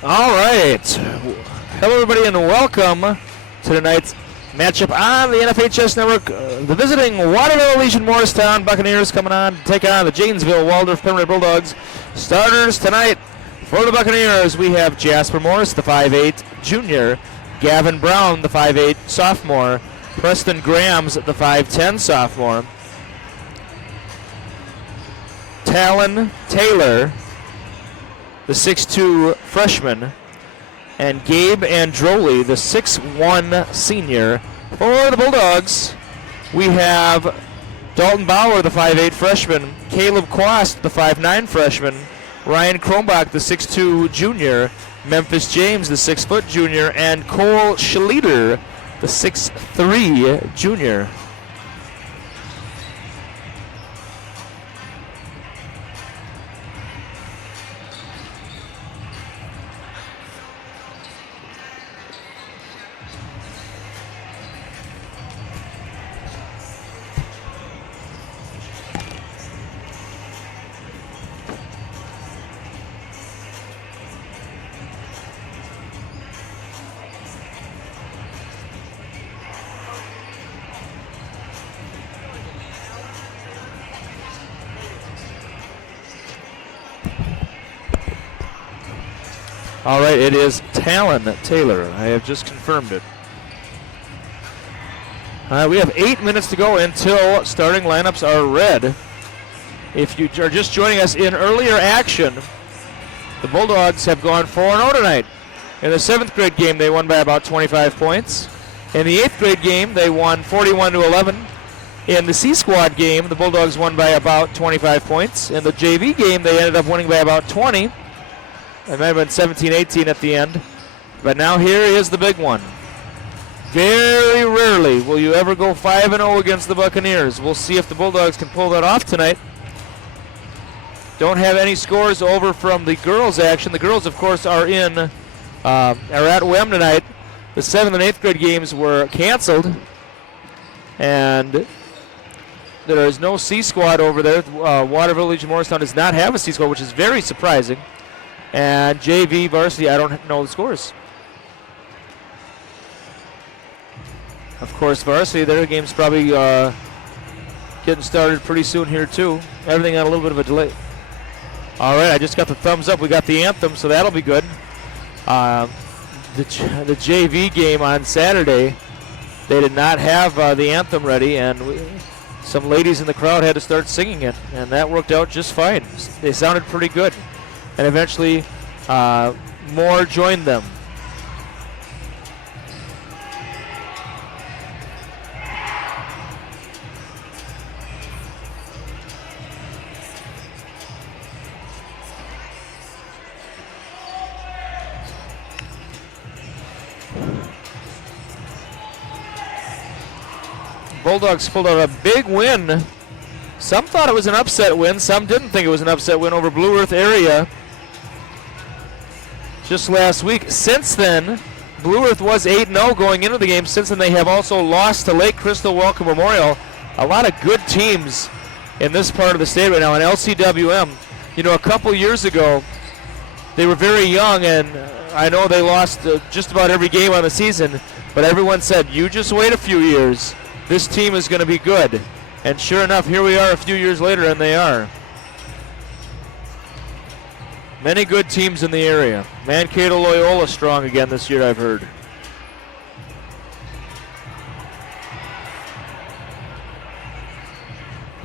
All right. Hello, everybody, and welcome to tonight's matchup on the NFHS Network. The visiting Waterville Legion Morristown Buccaneers coming on to take on the Janesville Waldorf Pembroke Bulldogs. Starters tonight for the Buccaneers, we have Jasper Morris, the 5'8 junior, Gavin Brown, the 5'8 sophomore, Preston Grams, the 5'10 sophomore, Talon Taylor, the 6'2 freshman, and Gabe Androli, the 6'1 senior. For the Bulldogs, we have Dalton Bauer, the 5'8 freshman, Caleb Quast, the 5'9 freshman, Ryan Kronbach, the 6'2 junior, Memphis James, the 6' junior, and Cole Schlieder, the 6'3 junior. All right, it is Talon Taylor. I have just confirmed it. We have 8 minutes to go until starting lineups are read. If you are just joining us in earlier action, the Bulldogs have gone 4-0 tonight. In the 7th grade game, they won by about 25 points. In the 8th grade game, they won 41-11. In the C Squad game, the Bulldogs won by about 25 points. In the JV game, they ended up winning by about 20. It might have been 17-18 at the end. But now here is the big one. Very rarely will you ever go 5-0 against the Buccaneers. We'll see if the Bulldogs can pull that off tonight. Don't have any scores over from the girls' action. The girls, of course, are at WEM tonight. The 7th and 8th grade games were canceled. And there is no C Squad over there. Waterville Legion Morristown does not have a C Squad, which is very surprising. And JV Varsity, I don't know the scores. Of course, Varsity, their game's probably getting started pretty soon here too. Everything on a little bit of a delay. All right, I just got the thumbs up. We got the anthem, so that'll be good. The JV game on Saturday, they did not have the anthem ready, and some ladies in the crowd had to start singing it, and that worked out just fine. They sounded pretty good. And eventually more joined them. Bulldogs pulled out a big win. Some thought it was an upset win. Some didn't think it was an upset win over Blue Earth area just last week. Since then, Blue Earth was 8-0 going into the game. Since then, they have also lost to Lake Crystal Welcome Memorial. A lot of good teams in this part of the state right now. And LCWM, you know, a couple years ago, they were very young, and I know they lost just about every game on the season, but everyone said, you just wait a few years. This team is going to be good. And sure enough, here we are a few years later, and they are. Many good teams in the area. Mankato Loyola strong again this year, I've heard.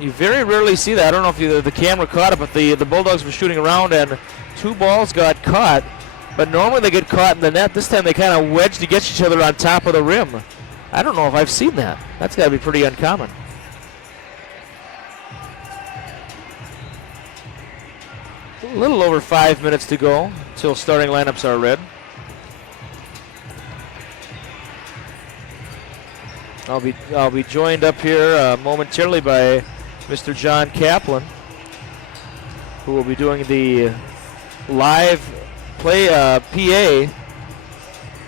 You very rarely see that. I don't know if the camera caught it, but the Bulldogs were shooting around and two balls got caught. But normally they get caught in the net. This time they kind of wedged against each other on top of the rim. I don't know if I've seen that. That's got to be pretty uncommon. A little over 5 minutes to go until starting lineups are read. I'll be joined up here momentarily by Mr. John Kaplan, who will be doing the live play PA,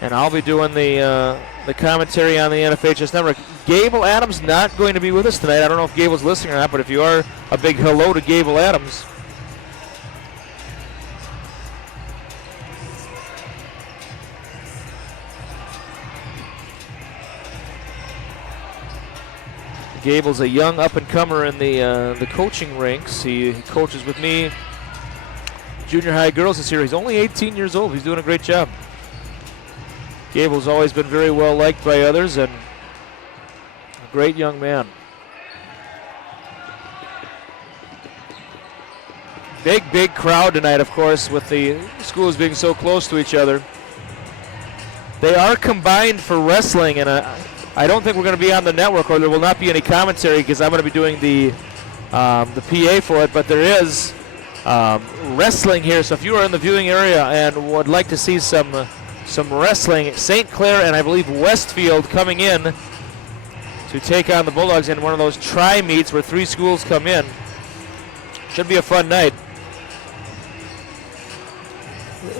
and I'll be doing the commentary on the NFHS Network. Gable Adams not going to be with us tonight. I don't know if Gable's listening or not, but if you are, a big hello to Gable Adams. Gable's a young up-and-comer in the coaching ranks. He coaches with me. Junior high girls this year. He's only 18 years old. He's doing a great job. Gable's always been very well liked by others and a great young man. Big crowd tonight, of course, with the schools being so close to each other. They are combined for wrestling, and I don't think we're going to be on the network, or there will not be any commentary because I'm going to be doing the PA for it, but there is wrestling here, so if you are in the viewing area and would like to see some wrestling, St. Clair and I believe Westfield coming in to take on the Bulldogs in one of those tri-meets where 3 schools come in. Should be a fun night.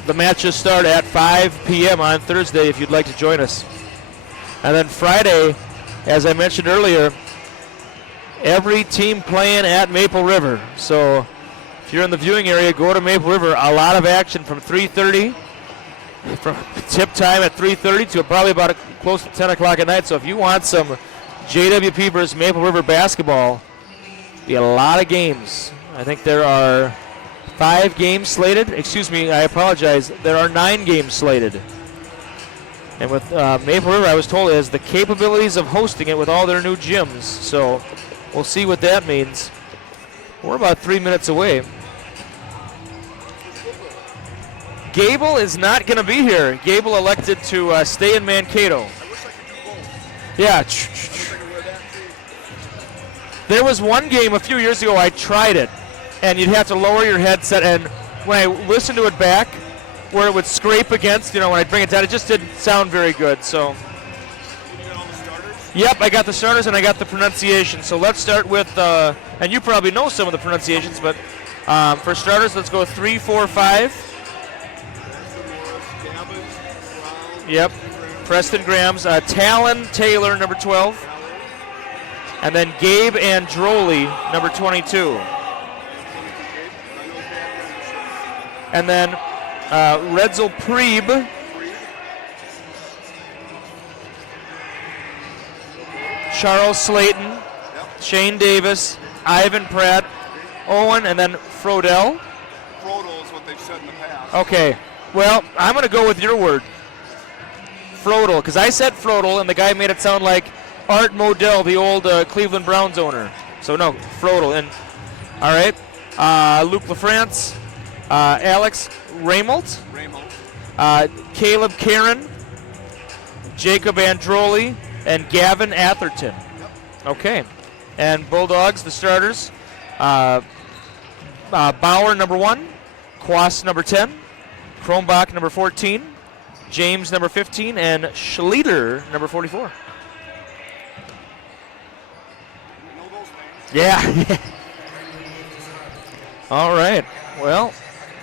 The matches start at 5 p.m. on Thursday if you'd like to join us. And then Friday, as I mentioned earlier, every team playing at Maple River. So if you're in the viewing area, go to Maple River. A lot of action from 3:30, from tip time at 3:30 to probably about close to 10 o'clock at night. So if you want some JWP versus Maple River basketball, be a lot of games. I think there are 5 games slated. Excuse me, I apologize. There are 9 games slated. And with Maple River, I was told, has the capabilities of hosting it with all their new gyms. So we'll see what that means. We're about 3 minutes away. Gable is not going to be here. Gable elected to stay in Mankato. Yeah. There was one game a few years ago I tried it, and you'd have to lower your headset, and when I listened to it back, where it would scrape against, when I bring it down, it just didn't sound very good. So, you got all the starters? Yep, I got the starters and I got the pronunciation. So let's start with, and you probably know some of the pronunciations, but for starters, let's go 3, 4, 5. Yep, Preston Grams, Talon Taylor, number 12. And then Gabe Androli, number 22. And then Redzel Preeb. Charles Slayton. Yep. Shane Davis. Ivan Pratt. Owen, and then Frodell. Frodell is what they've said in the past. Okay. Well, I'm going to go with your word. Frodell, because I said Frodell, and the guy made it sound like Art Modell, the old Cleveland Browns owner. So no, Frodell. And all right, Luke LaFrance, Alex Ramolt, Caleb Karen, Jacob Androli, and Gavin Atherton. Yep. Okay, and Bulldogs, the starters: Bauer, number 1, Quas, number 10, Kronbach, number 14, James, number 15, and Schlieder, number 44. Yeah. All right. Well,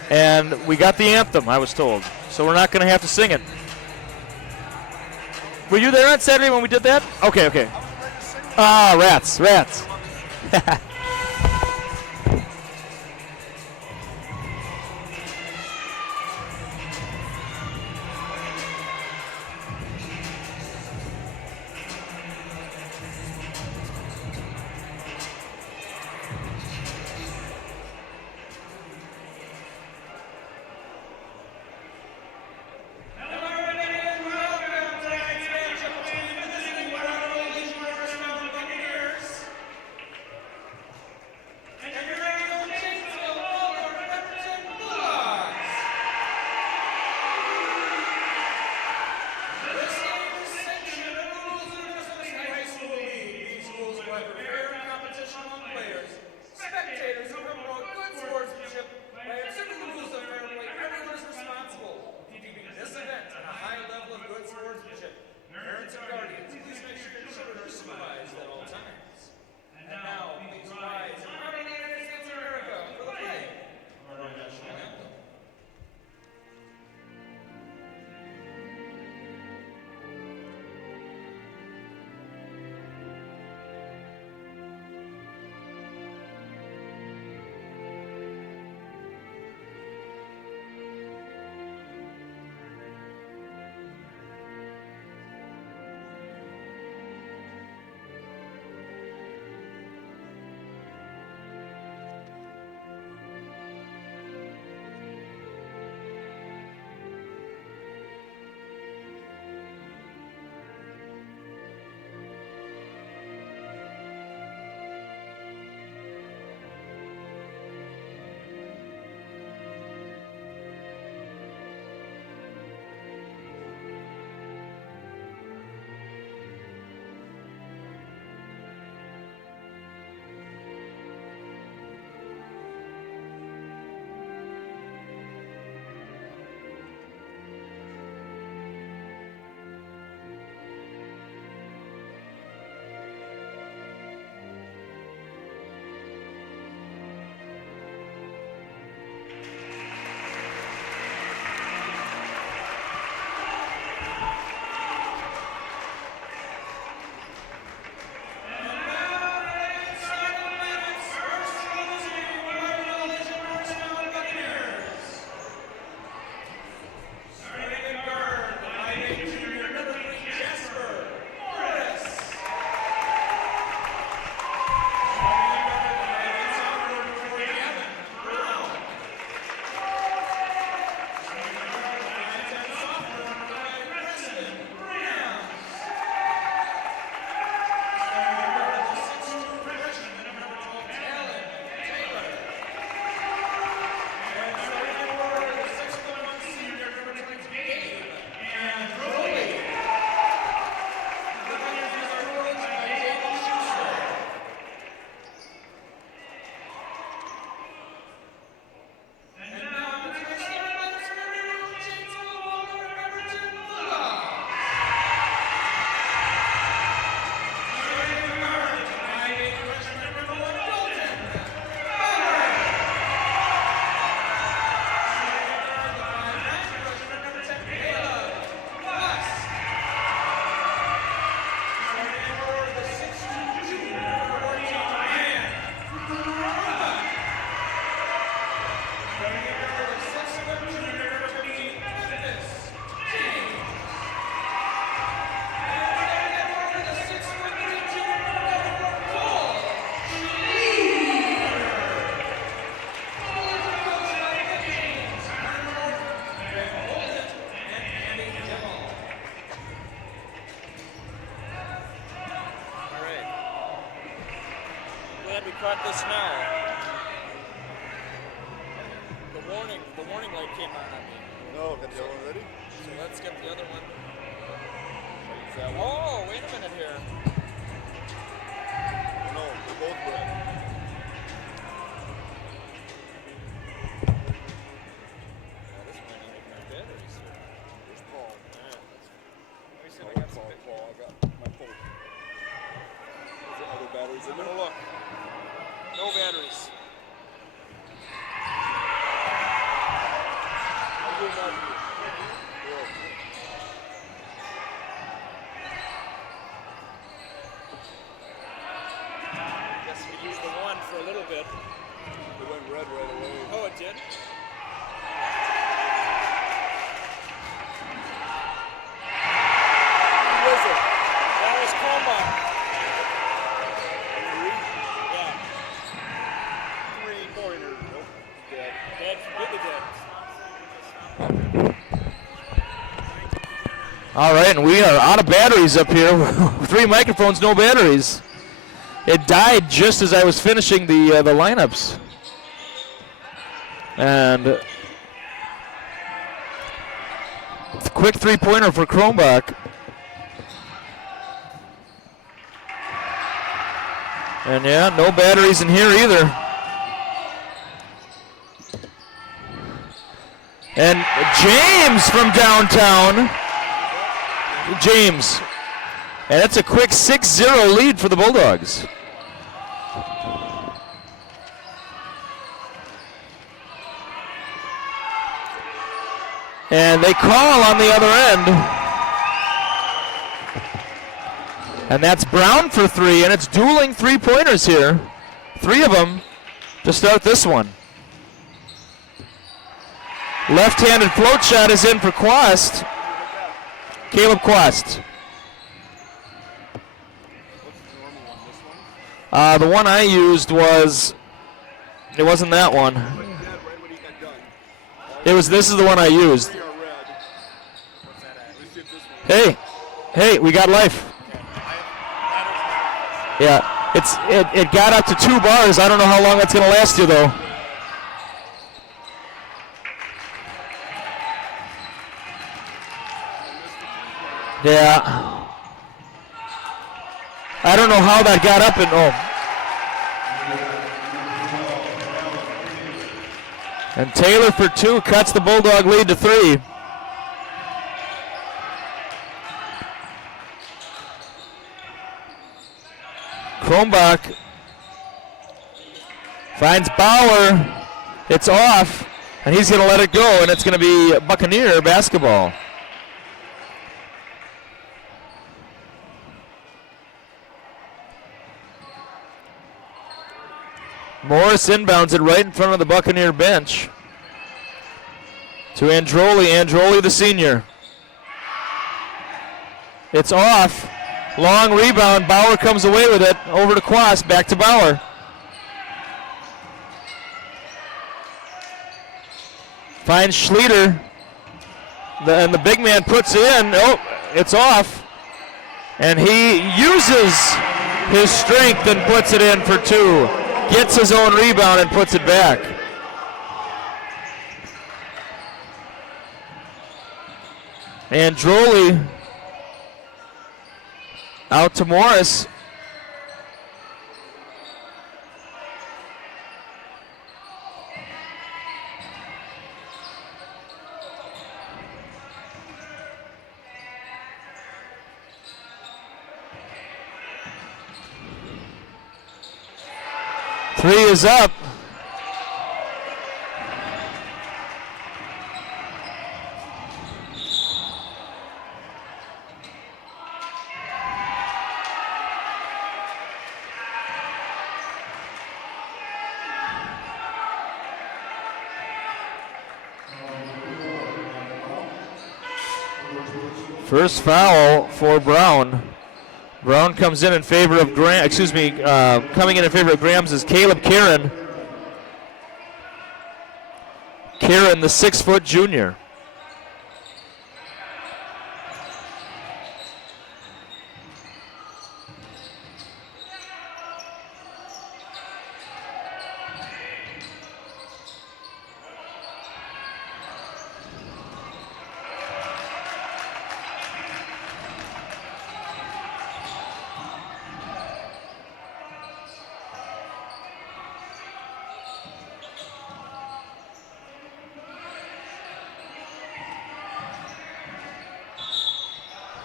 and we got the anthem, I was told. So we're not going to have to sing it. Were you there on Saturday when we did that? Okay. Ah, rats. just now. The warning light came on me. No, got the other one ready? So let's get the other one. Oh, wait a minute here. No, they're both red. This might not even have batteries here. There's Paul. Alright, let me see if I got some Paul, bit- Paul, I got my phone. Is there other batteries in I'm there? gonna look. No batteries. I'll do that for you. Guess we used the one for a little bit. It went red right away. Oh, it did? Who was it? That was Chromebot. Yeah. 3-pointer. Nope. Dead. That's really dead. All right, and we are out of batteries up here. 3 microphones, no batteries. It died just as I was finishing the lineups. And quick 3-pointer for Kronbach. And yeah, no batteries in here either. And James from downtown. James. And that's a quick 6-0 lead for the Bulldogs. And they call on the other end. And that's Brown for 3, and it's dueling 3-pointers here. 3 of them to start this one. Left-handed float shot is in for Quast. Caleb Quast. What's the normal one? This one? The one I used was, it wasn't that one. Dead right when he got done. This is the one I used. 3 are red. What's that at? Let's see if this one. Hey, we got life. Yeah, it got up to 2 bars. I don't know how long that's gonna last you though. Yeah. I don't know how that got up and And Taylor for 2 cuts the Bulldog lead to 3. Kronbach finds Bauer. It's off, and he's going to let it go, and it's going to be Buccaneer basketball. Morris inbounds it right in front of the Buccaneer bench to Androli. Androli, the senior. It's off. Long rebound. Bauer comes away with it. Over to Quast. Back to Bauer. Finds Schlueter. And the big man puts it in. Oh, it's off. And he uses his strength and puts it in for 2. Gets his own rebound and puts it back. Androli out to Morris. Three is up. First foul for Brown. Brown comes in favor of Graham, coming in favor of Graham's is Caleb Karen. Karen, the 6-foot junior.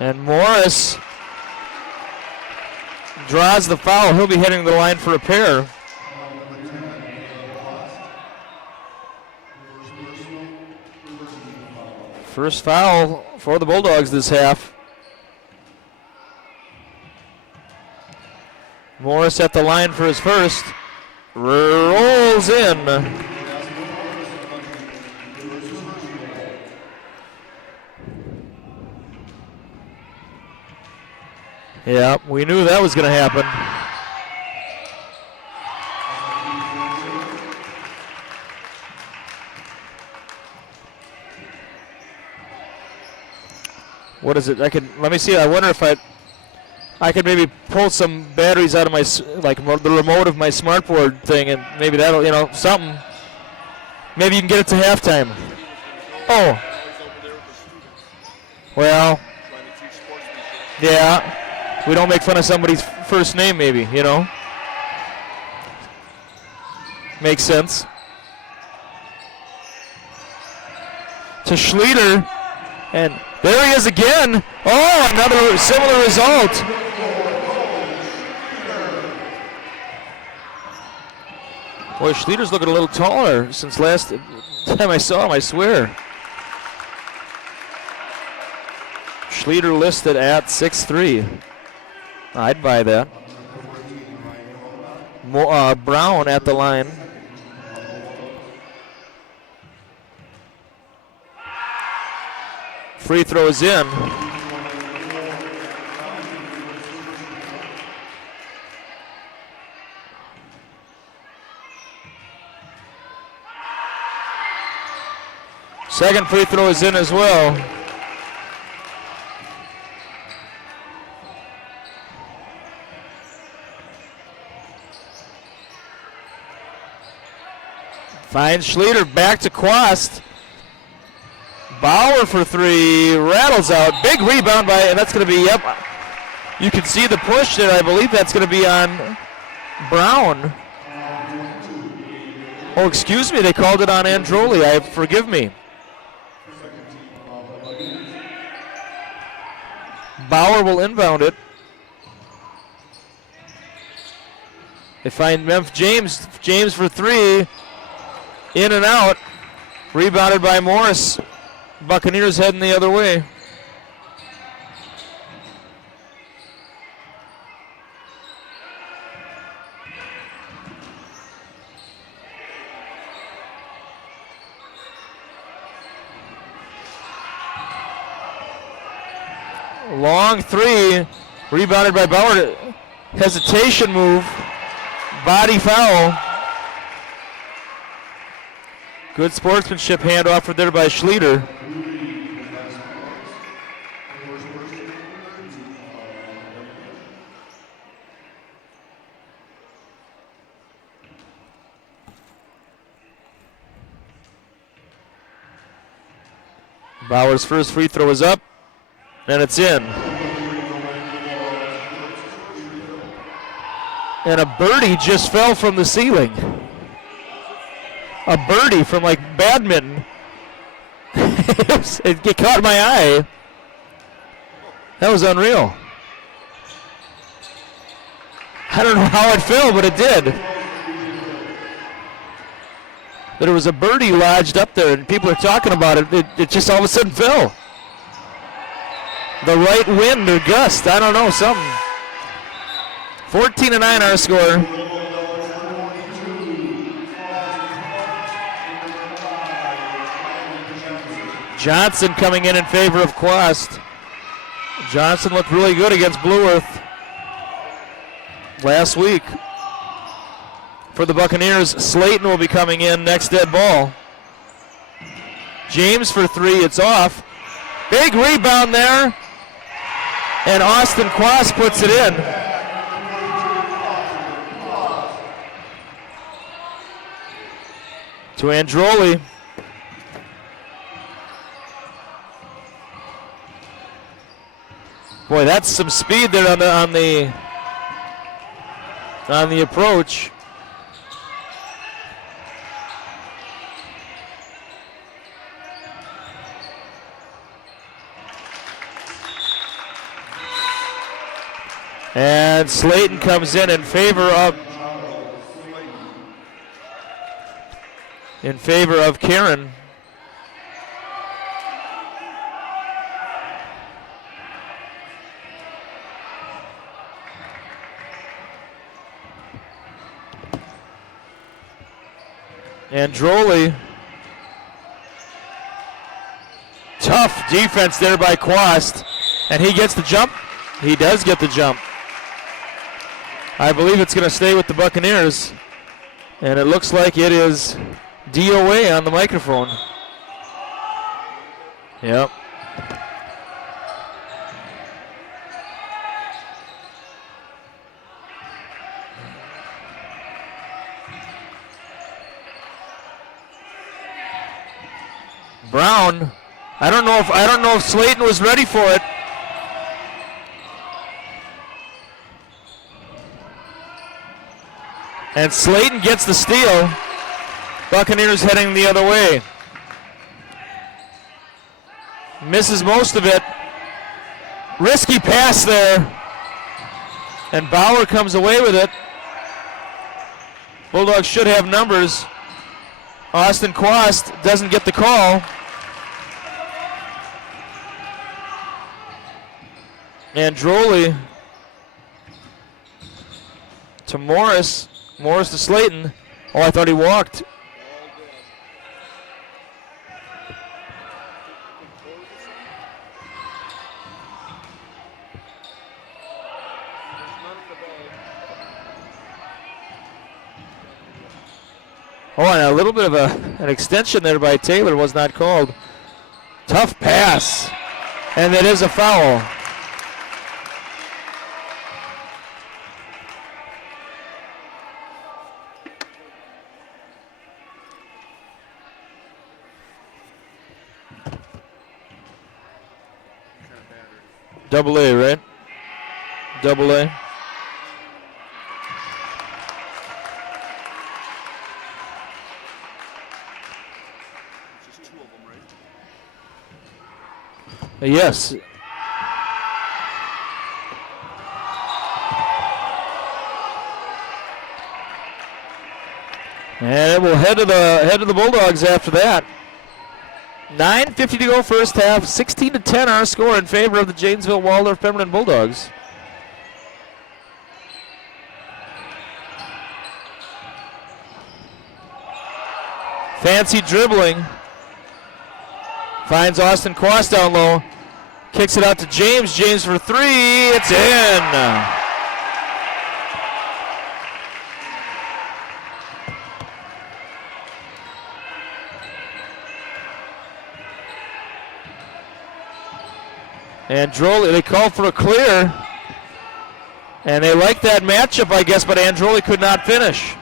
And Morris draws the foul. He'll be heading to the line for a pair. First foul for the Bulldogs this half. Morris at the line for his first. Rolls in. Yeah, we knew that was going to happen. What is it? Let me see. I wonder if I could maybe pull some batteries out of my, the remote of my smartboard thing, and maybe that'll, something. Maybe you can get it to halftime. Oh. Well. Yeah. We don't make fun of somebody's first name, maybe, Makes sense. To Schlueter, and there he is again. Oh, another similar result. Boy, Schlueter's looking a little taller since last time I saw him, I swear. Schlueter listed at 6'3". I'd buy that. Brown at the line. Free throw is in. Second free throw is in as well. Finds Schlueter, back to Quast. Bauer for three, rattles out. Big rebound and that's going to be, you can see the push there. I believe that's going to be on Brown. Oh, excuse me, they called it on Androli. Forgive me. Bauer will inbound it. They find Memphis James. James for three. In and out. Rebounded by Morris. Buccaneers heading the other way. Long three. Rebounded by Bauer. Hesitation move. Body foul. Good sportsmanship hand offered there by Schlueter. Bauer's first free throw is up, and it's in. And a birdie just fell from the ceiling. A birdie from badminton. It caught my eye. That was unreal. I don't know how it fell, but it did. There was a birdie lodged up there, and people are talking about it. It just all of a sudden fell. The right wind or gust, I don't know, something. 14-9 our score. Johnson coming in favor of Quast. Johnson looked really good against Blue Earth last week. For the Buccaneers, Slayton will be coming in next dead ball. James for three, it's off. Big rebound there. And Austin Quast puts it in. To Androli. Boy, that's some speed there on the approach. And Slayton comes in favor of Karen. And Droley. Tough defense there by Quast. And he gets the jump. He does get the jump. I believe it's going to stay with the Buccaneers. And it looks like it is DOA on the microphone. Yep. Brown, I don't know if Slayton was ready for it. And Slayton gets the steal. Buccaneers heading the other way. Misses most of it. Risky pass there. And Bauer comes away with it. Bulldogs should have numbers. Austin Quast doesn't get the call. And Droley to Morris. Morris to Slayton. Oh, I thought he walked. Oh, and a little bit of an extension there by Taylor was not called. Tough pass. And it is a foul. Double A, right? Double A. Just 2 of them, right? Yes. And it will head to the Bulldogs after that. 9:50 to go first half. 16-10 our score in favor of the Janesville Waldorf Pemberton Bulldogs. Fancy dribbling. Finds Austin Quast down low. Kicks it out to James. James for 3. It's in. And Droley, they called for a clear. And they liked that matchup, I guess, but Androli could not finish.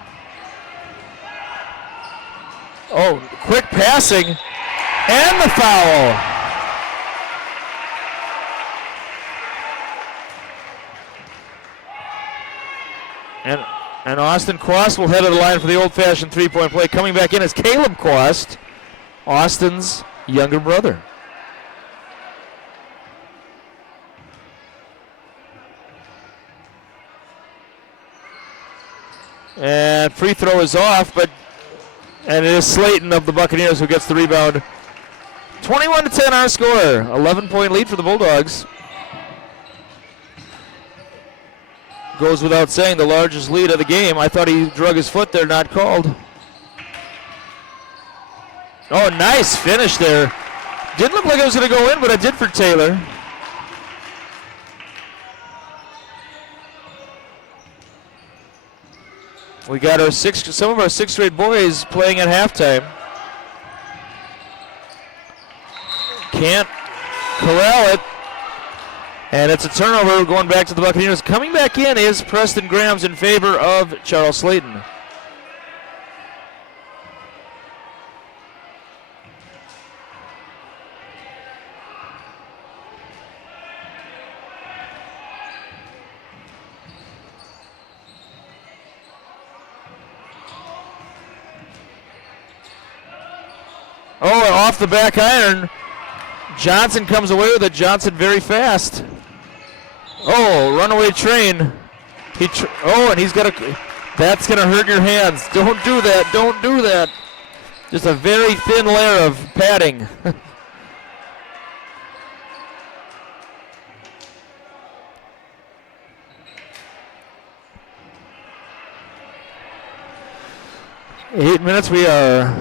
Oh, quick passing. And the foul. And Austin Quast will head to the line for the old-fashioned three-point play. Coming back in is Caleb Quast, Austin's younger brother. And free throw is off, and it is Slayton of the Buccaneers who gets the rebound. 21-10 our score. 11-point lead for the Bulldogs. Goes without saying, the largest lead of the game. I thought he drug his foot there, not called. Oh, nice finish there. Didn't look like it was going to go in, but it did for Taylor. We got some of our sixth grade boys playing at halftime. Can't corral it. And it's a turnover going back to the Buccaneers. Coming back in is Preston Grams in favor of Charles Slayton. Oh, off the back iron. Johnson comes away with it. Johnson very fast. Oh, runaway train. And he's got a. That's going to hurt your hands. Don't do that. Don't do that. Just a very thin layer of padding. Eight minutes. We are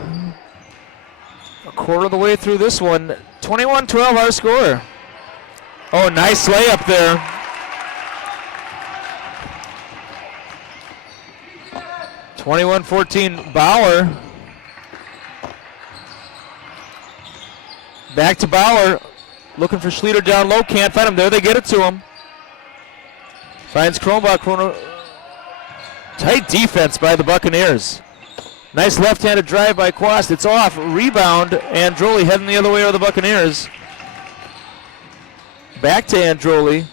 a quarter of the way through this one. 21-12 our score. Oh, nice layup there. (21-14) Bauer. Back to Bauer. Looking for Schlueter down low. Can't find him. There they get it to him. Finds Kronbach. Tight defense by the Buccaneers. Nice left-handed drive by Quast. It's off. Rebound. Androli heading the other way of the Buccaneers. Back to Androli.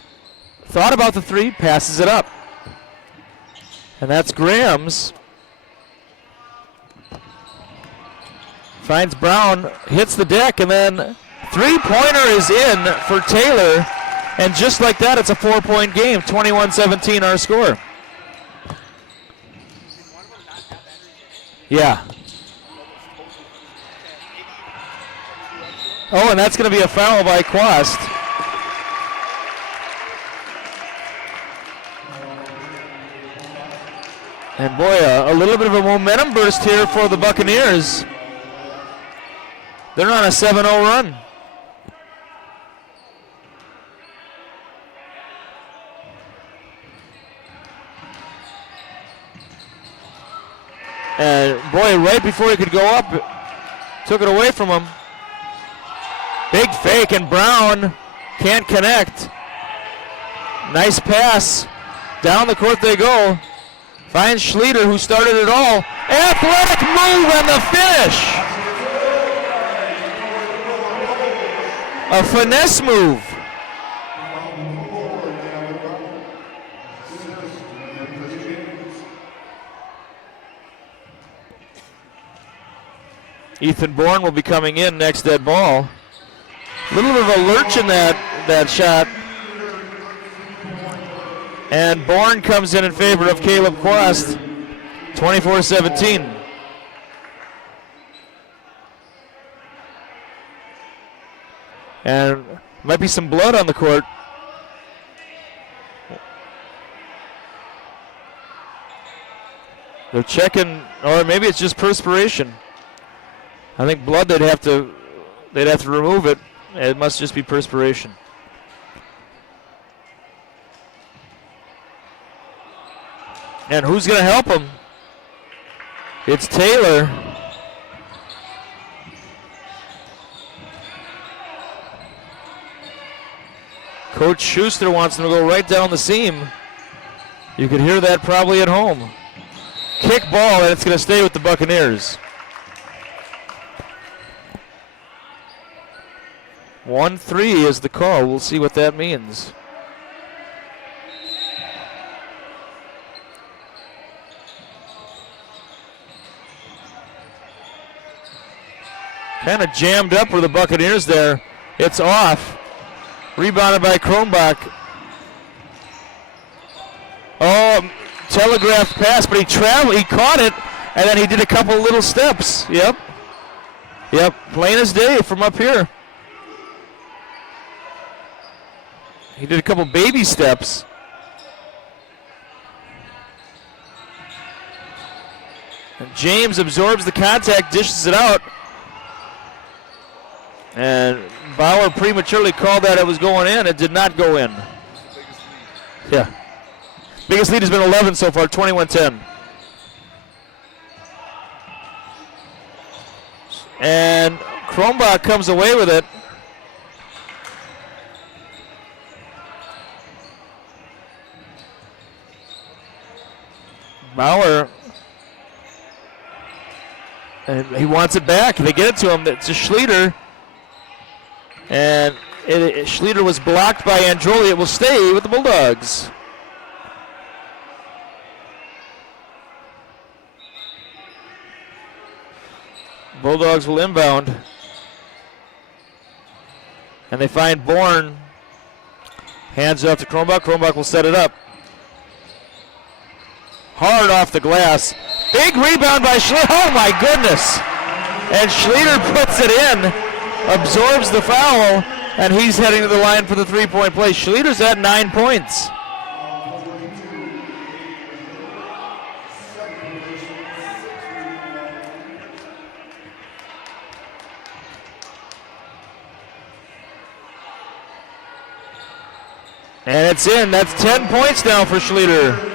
Thought about the three. Passes it up. And that's Graham's. Finds Brown. Hits the deck. And then three-pointer is in for Taylor. And just like that, it's a 4-point game. 21-17 our score. Yeah. Oh, and that's going to be a foul by Quast. And boy, a little bit of a momentum burst here for the Buccaneers. They're on a 7-0 run. And boy, right before he could go up, took it away from him. Big fake, and Brown can't connect. Nice pass. Down the court they go. Finds Schlueter, who started it all. Athletic move and the finish. A finesse move. Ethan Bourne will be coming in next dead ball. A little bit of a lurch in that shot. And Bourne comes in favor of Caleb Quast, 24-17. And might be some blood on the court. They're checking, or maybe it's just perspiration. I think blood they'd have to remove it. It must just be perspiration. And who's going to help him? It's Taylor. Coach Schuster wants him to go right down the seam. You could hear that probably at home. Kick ball, and it's going to stay with the Buccaneers. 1-3 is the call. We'll see what that means. Kind of jammed up for the Buccaneers there. It's off. Rebounded by Kronbach. Oh, telegraphed pass, but he caught it, and then he did a couple little steps. Yep, plain as day from up here. He did a couple baby steps. And James absorbs the contact, dishes it out. And Bauer prematurely called that it was going in. It did not go in. Yeah. Biggest lead has been 11 so far, 21-10. And Kronbach comes away with it. Bauer, and he wants it back. They get it to him. It's a Schlueter. And Schlueter was blocked by Androli. It will stay with the Bulldogs. Bulldogs will inbound. And they find Bourne Hands off to Kronbach. Kronbach will set it up. Hard off the glass. Big rebound by Schlieder. Oh my goodness. And Schlieder puts it in, absorbs the foul, and he's heading to the line for the three-point play. Schlieder's at 9 points. And it's in. That's 10 points now for Schlieder.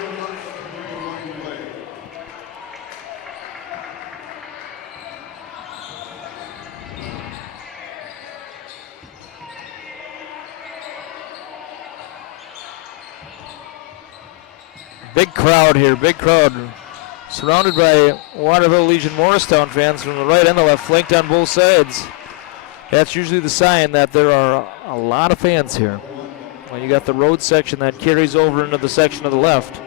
Big crowd here, big crowd. Surrounded by Waterville Legion Morristown fans from the right and the left, flanked on both sides. That's usually the sign that there are a lot of fans here. Well, you got the road section that carries over into the section of the left.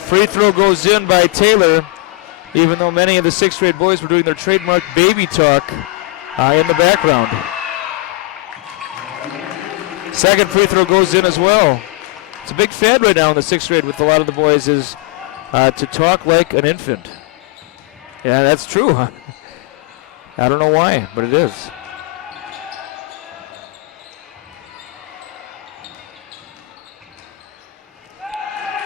Free throw goes in by Taylor, even though many of the sixth grade boys were doing their trademark baby talk in the background. Second free throw goes in as well. It's a big fad right now in the sixth grade with a lot of the boys is to talk like an infant. Yeah, that's true. I don't know why, but it is.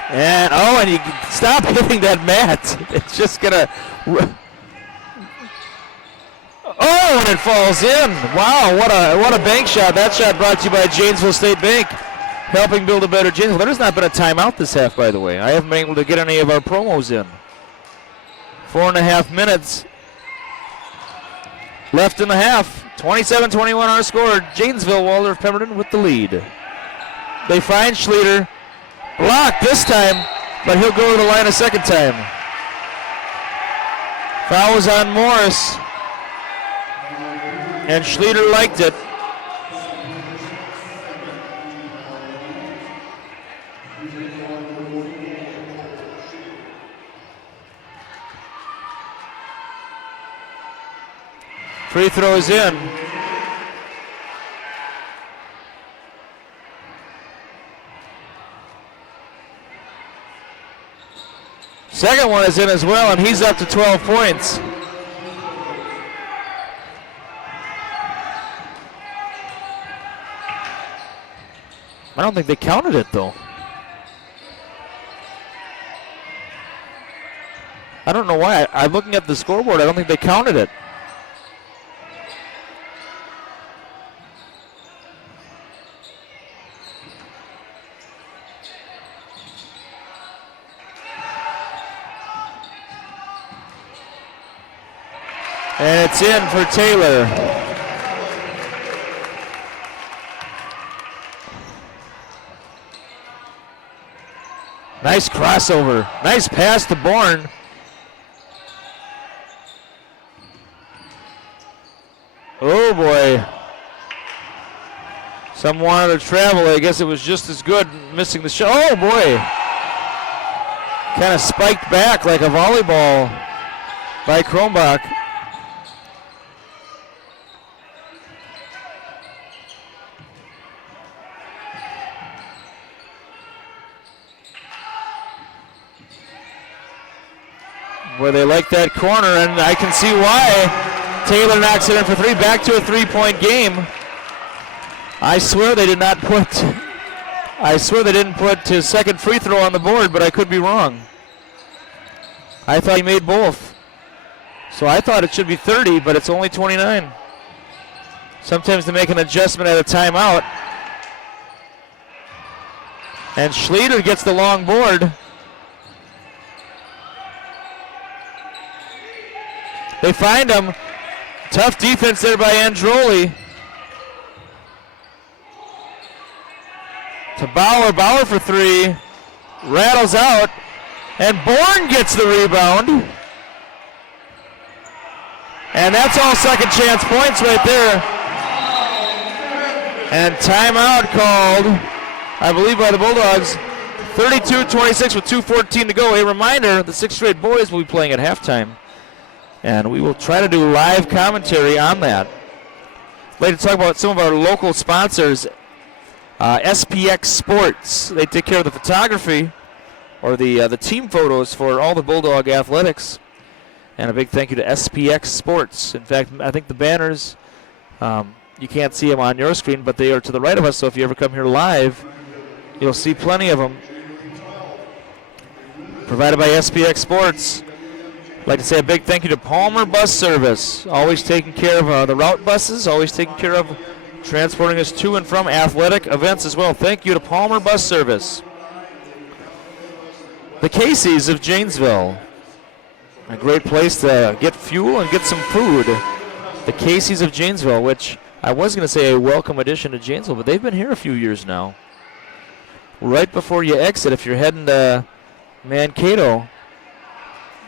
And you stop hitting that mat. It's just gonna. Oh, and it falls in. Wow, what a bank shot. That shot brought to you by Janesville State Bank, helping build a better Janesville. There's not been a timeout this half, by the way. I haven't been able to get any of our promos in. 4.5 minutes left in the half. 27-21 our score. Janesville, Waldorf Pemberton with the lead. They find Schlieder. Blocked this time, but he'll go to the line a second time. Foul was on Morris, and Schlieder liked it. Free throw is in. Second one is in as well, and he's up to 12 points. I don't think they counted it, though. I don't know why. I'm looking at the scoreboard. I don't think they counted it. And it's in for Taylor. Nice crossover. Nice pass to Bourne. Oh boy. Some wanted to travel. I guess it was just as good missing the shot. Oh boy. Kind of spiked back like a volleyball by Kronbach. Where they like that corner, and I can see why. Taylor knocks it in for three. Back to a three-point game. I swear they didn't put his second free throw on the board, but I could be wrong. I thought he made both. So I thought it should be 30, but it's only 29. Sometimes they make an adjustment at a timeout. And Schlieder gets the long board. They find him. Tough defense there by Androli. To Bauer. Bauer for three. Rattles out. And Bourne gets the rebound. And that's all second chance points right there. And timeout called, I believe, by the Bulldogs. 32-26 with 2:14 to go. A reminder, the 6th grade boys will be playing at halftime, and we will try to do live commentary on that. I'd like to talk about some of our local sponsors. SPX Sports, they take care of the photography or the team photos for all the Bulldog athletics. And a big thank you to SPX Sports. In fact, I think the banners, you can't see them on your screen, but they are to the right of us, so if you ever come here live, you'll see plenty of them. Provided by SPX Sports. I'd like to say a big thank you to Palmer Bus Service, always taking care of the route buses, always taking care of transporting us to and from athletic events as well. Thank you to Palmer Bus Service. The Casey's of Janesville, a great place to get fuel and get some food. The Casey's of Janesville, which I was going to say a welcome addition to Janesville, but they've been here a few years now. Right before you exit, if you're heading to Mankato,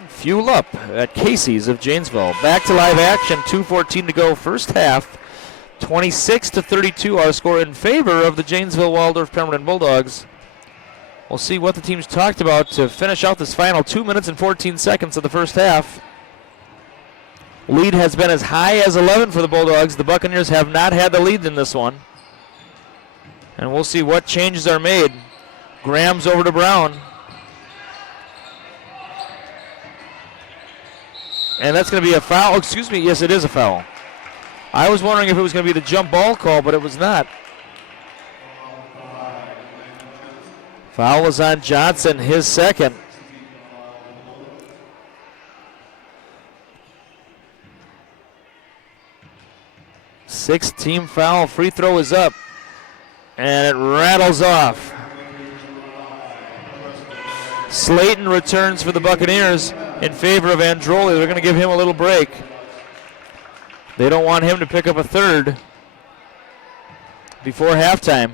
fuel up at Casey's of Janesville. Back to live action, 2:14 to go, first half. 26-32, our score in favor of the Janesville Waldorf Pemberton Bulldogs. We'll see what the teams talked about to finish out this final 2 minutes and 14 seconds of the first half. Lead has been as high as 11 for the Bulldogs. The Buccaneers have not had the lead in this one. And we'll see what changes are made. Graham's over to Brown. And that's going to be a foul. Oh, excuse me. Yes, it is a foul. I was wondering if it was going to be the jump ball call, but it was not. Foul is on Johnson, his second. Sixth team foul. Free throw is up. And it rattles off. Slayton returns for the Buccaneers in favor of Androli. They're going to give him a little break. They don't want him to pick up a third before halftime.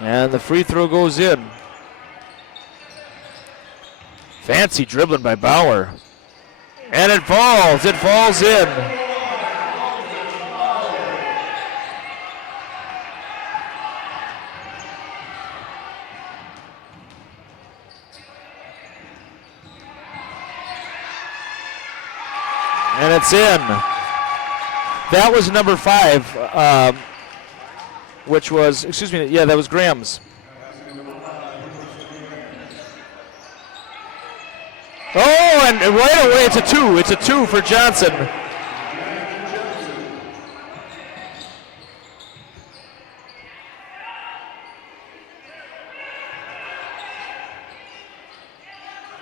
And the free throw goes in. Fancy dribbling by Bauer. And it falls. It falls in. And it's in. That was number 5, which was, excuse me, yeah, that was Graham's. Oh, and right away it's a 2. It's a 2 for Johnson.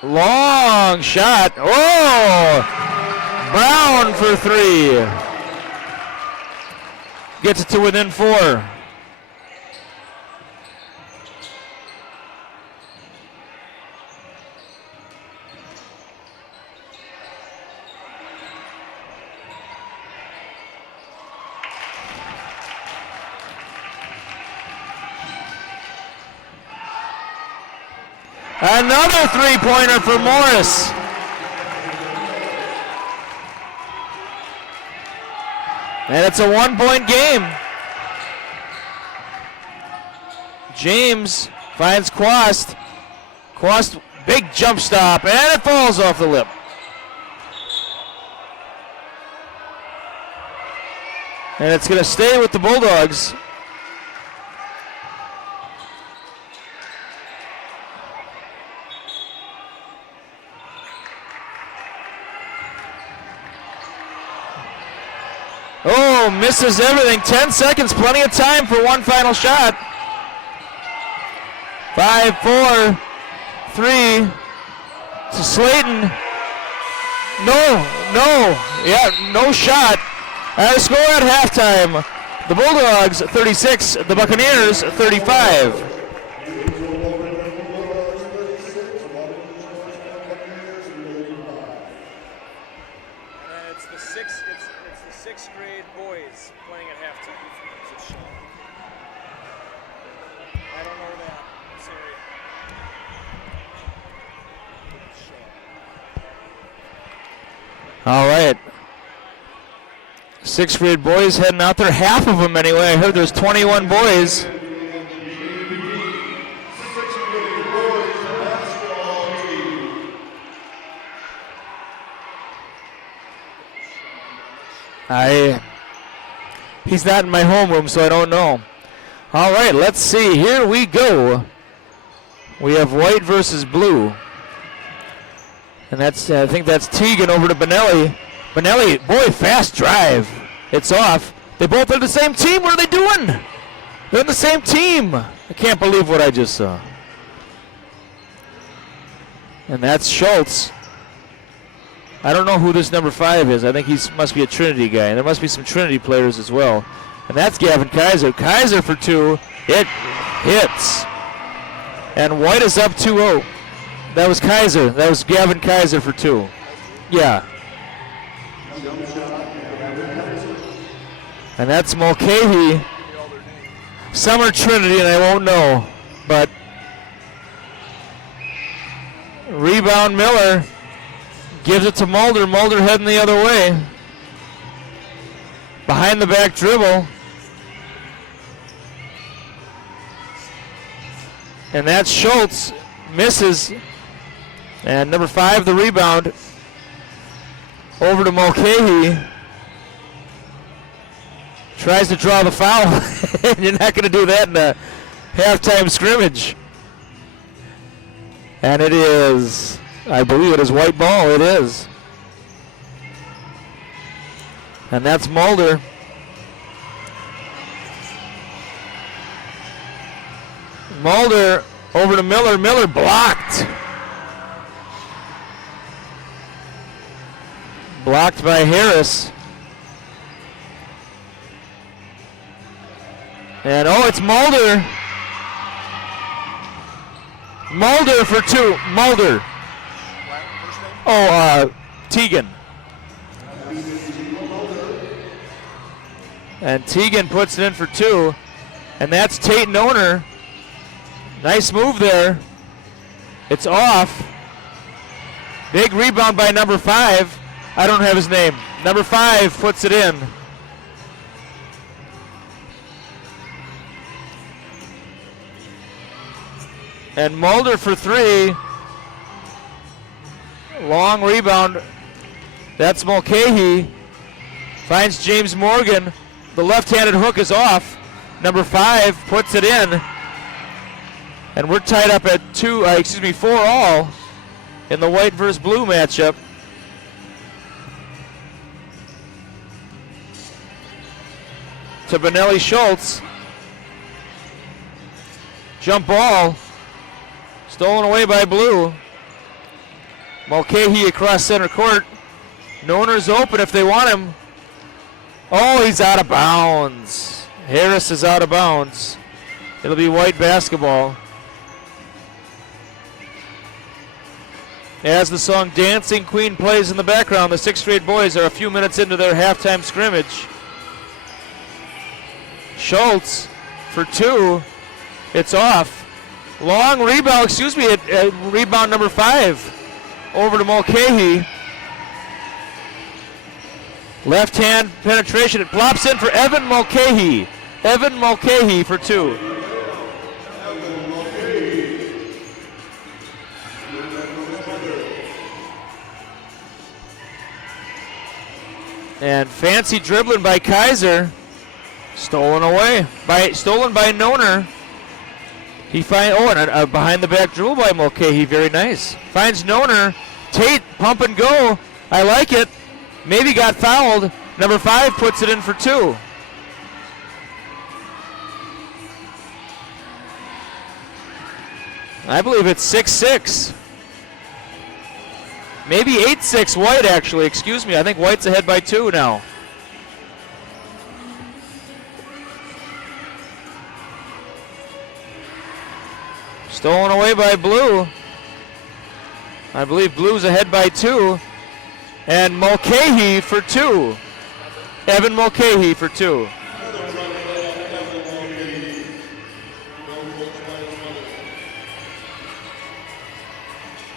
Long shot. Oh! Brown for 3. Gets it to within 4. Another three-pointer for Morris. And it's a 1-point game. James finds Quast. Quast, big jump stop, and it falls off the lip. And it's going to stay with the Bulldogs. Oh, misses everything. 10 seconds, plenty of time for one final shot. 5, 4, 3 to Slayton. No shot. And a score at halftime. The Bulldogs 36, the Buccaneers 35. All right. Sixth grade boys heading out there, half of them anyway. I heard there's 21 boys. He's not in my homeroom, so I don't know. All right, let's see. Here we go. We have white versus blue. And I think that's Teagan over to Benelli. Benelli, boy, fast drive. It's off. They both are the same team. What are they doing? They're on the same team. I can't believe what I just saw. And that's Schultz. I don't know who this number 5 is. I think he must be a Trinity guy. And there must be some Trinity players as well. And that's Gavin Kaiser. Kaiser for 2. It hits. And white is up 2-0. That was Kaiser. That was Gavin Kaiser for 2. Yeah. And that's Mulcahy. Some are Trinity and I won't know. But rebound Miller. Gives it to Mulder. Mulder heading the other way. Behind the back dribble. And that's Schultz. Misses. And number 5, the rebound. Over to Mulcahy. Tries to draw the foul. You're not going to do that in a halftime scrimmage. And it is, I believe it is white ball. It is. And that's Mulder. Mulder over to Miller. Miller blocked. Blocked by Harris. And oh, it's Mulder. Mulder for 2. Mulder. Oh, Teagan. And Teagan puts it in for 2. And that's Tate Noner. Nice move there. It's off. Big rebound by number 5. I don't have his name. Number 5 puts it in. And Mulder for 3. Long rebound. That's Mulcahy. Finds James Morgan. The left-handed hook is off. Number 5 puts it in. And we're tied up at 4 all in the white versus blue matchup. To Benelli Schultz. Jump ball. Stolen away by blue. Mulcahy across center court. Noner's open if they want him. Oh, he's out of bounds. Harris is out of bounds. It'll be white basketball. As the song Dancing Queen plays in the background, the sixth grade boys are a few minutes into their halftime scrimmage. Schultz for 2. It's off. Long rebound, rebound number 5 over to Mulcahy. Left hand penetration. It plops in for Evan Mulcahy. Evan Mulcahy for 2. And fancy dribbling by Kaiser. Stolen by Noner. He behind the back dribble by Mulcahy. Very nice. Finds Noner. Tate, pump and go. I like it. Maybe got fouled. Number 5 puts it in for 2. I believe it's 6-6. Maybe 8-6 white, actually. Excuse me. I think white's ahead by 2 now. Stolen away by blue. I believe blue's ahead by 2. And Mulcahy for 2. Evan Mulcahy for 2.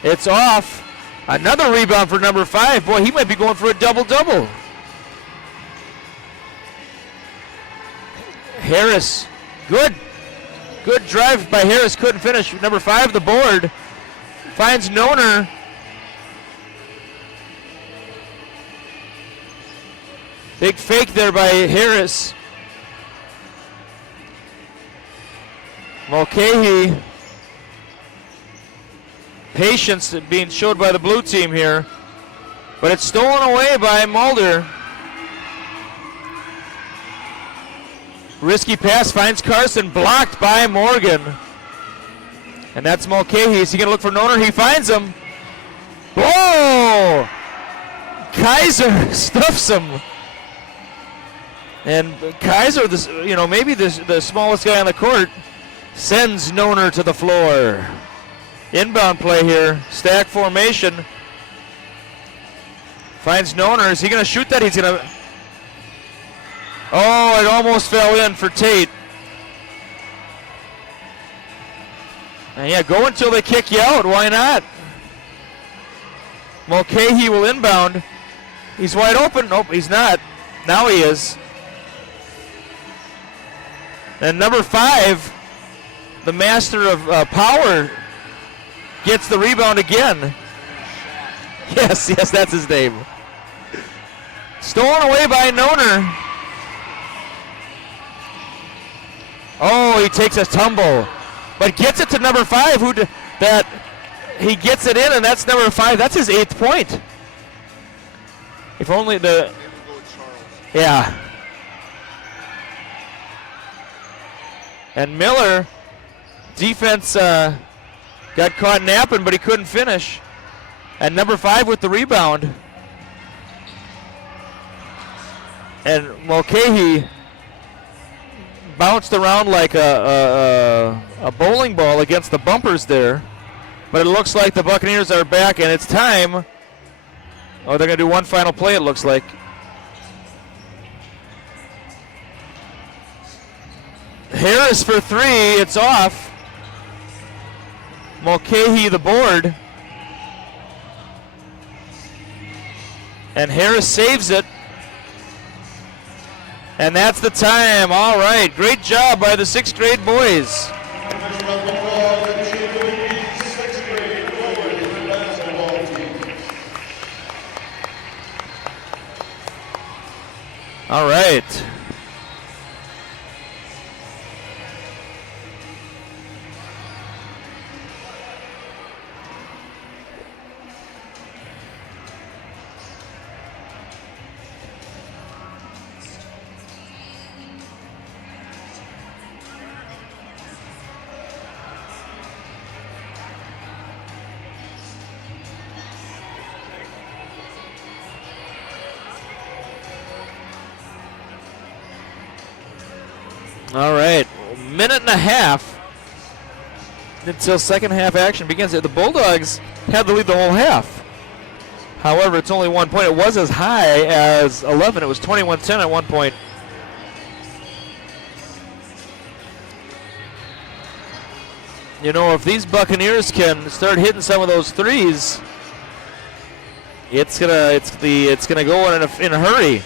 It's off. Another rebound for number 5. Boy, he might be going for a double-double. Harris, good drive by Harris, couldn't finish. Number 5, the board, finds Noner. Big fake there by Harris. Mulcahy. Patience being showed by the blue team here. But it's stolen away by Mulder. Risky pass finds Carson, blocked by Morgan. And that's Mulcahy. Is he going to look for Noner? He finds him. Whoa! Kaiser stuffs him. And Kaiser, maybe the smallest guy on the court, sends Noner to the floor. Inbound play here. Stack formation. Finds Noner. Is he going to shoot that? He's going to... Oh, it almost fell in for Tate. And yeah, go until they kick you out. Why not? Mulcahy will inbound. He's wide open. Nope, he's not. Now he is. And number 5, the master of power, gets the rebound again. Yes, that's his name. Stolen away by Noner. Oh, he takes a tumble, but gets it to number 5, he gets it in, and that's number 5. That's his 8th point. If only the... Yeah. And Miller, defense got caught napping, but he couldn't finish. And number 5 with the rebound. And Mulcahy bounced around like a bowling ball against the bumpers there. But it looks like the Buccaneers are back, and it's time. Oh, they're going to do one final play, it looks like. Harris for 3, it's off. Mulcahy the board. And Harris saves it. And that's the time. All right, great job by the 6th grade boys. All right. All right, minute and a half until second half action begins. The Bulldogs had the lead the whole half. However, it's only 1 point. It was as high as 11. It was 21-10 at one point. You know, if these Buccaneers can start hitting some of those threes, it's gonna go in a hurry.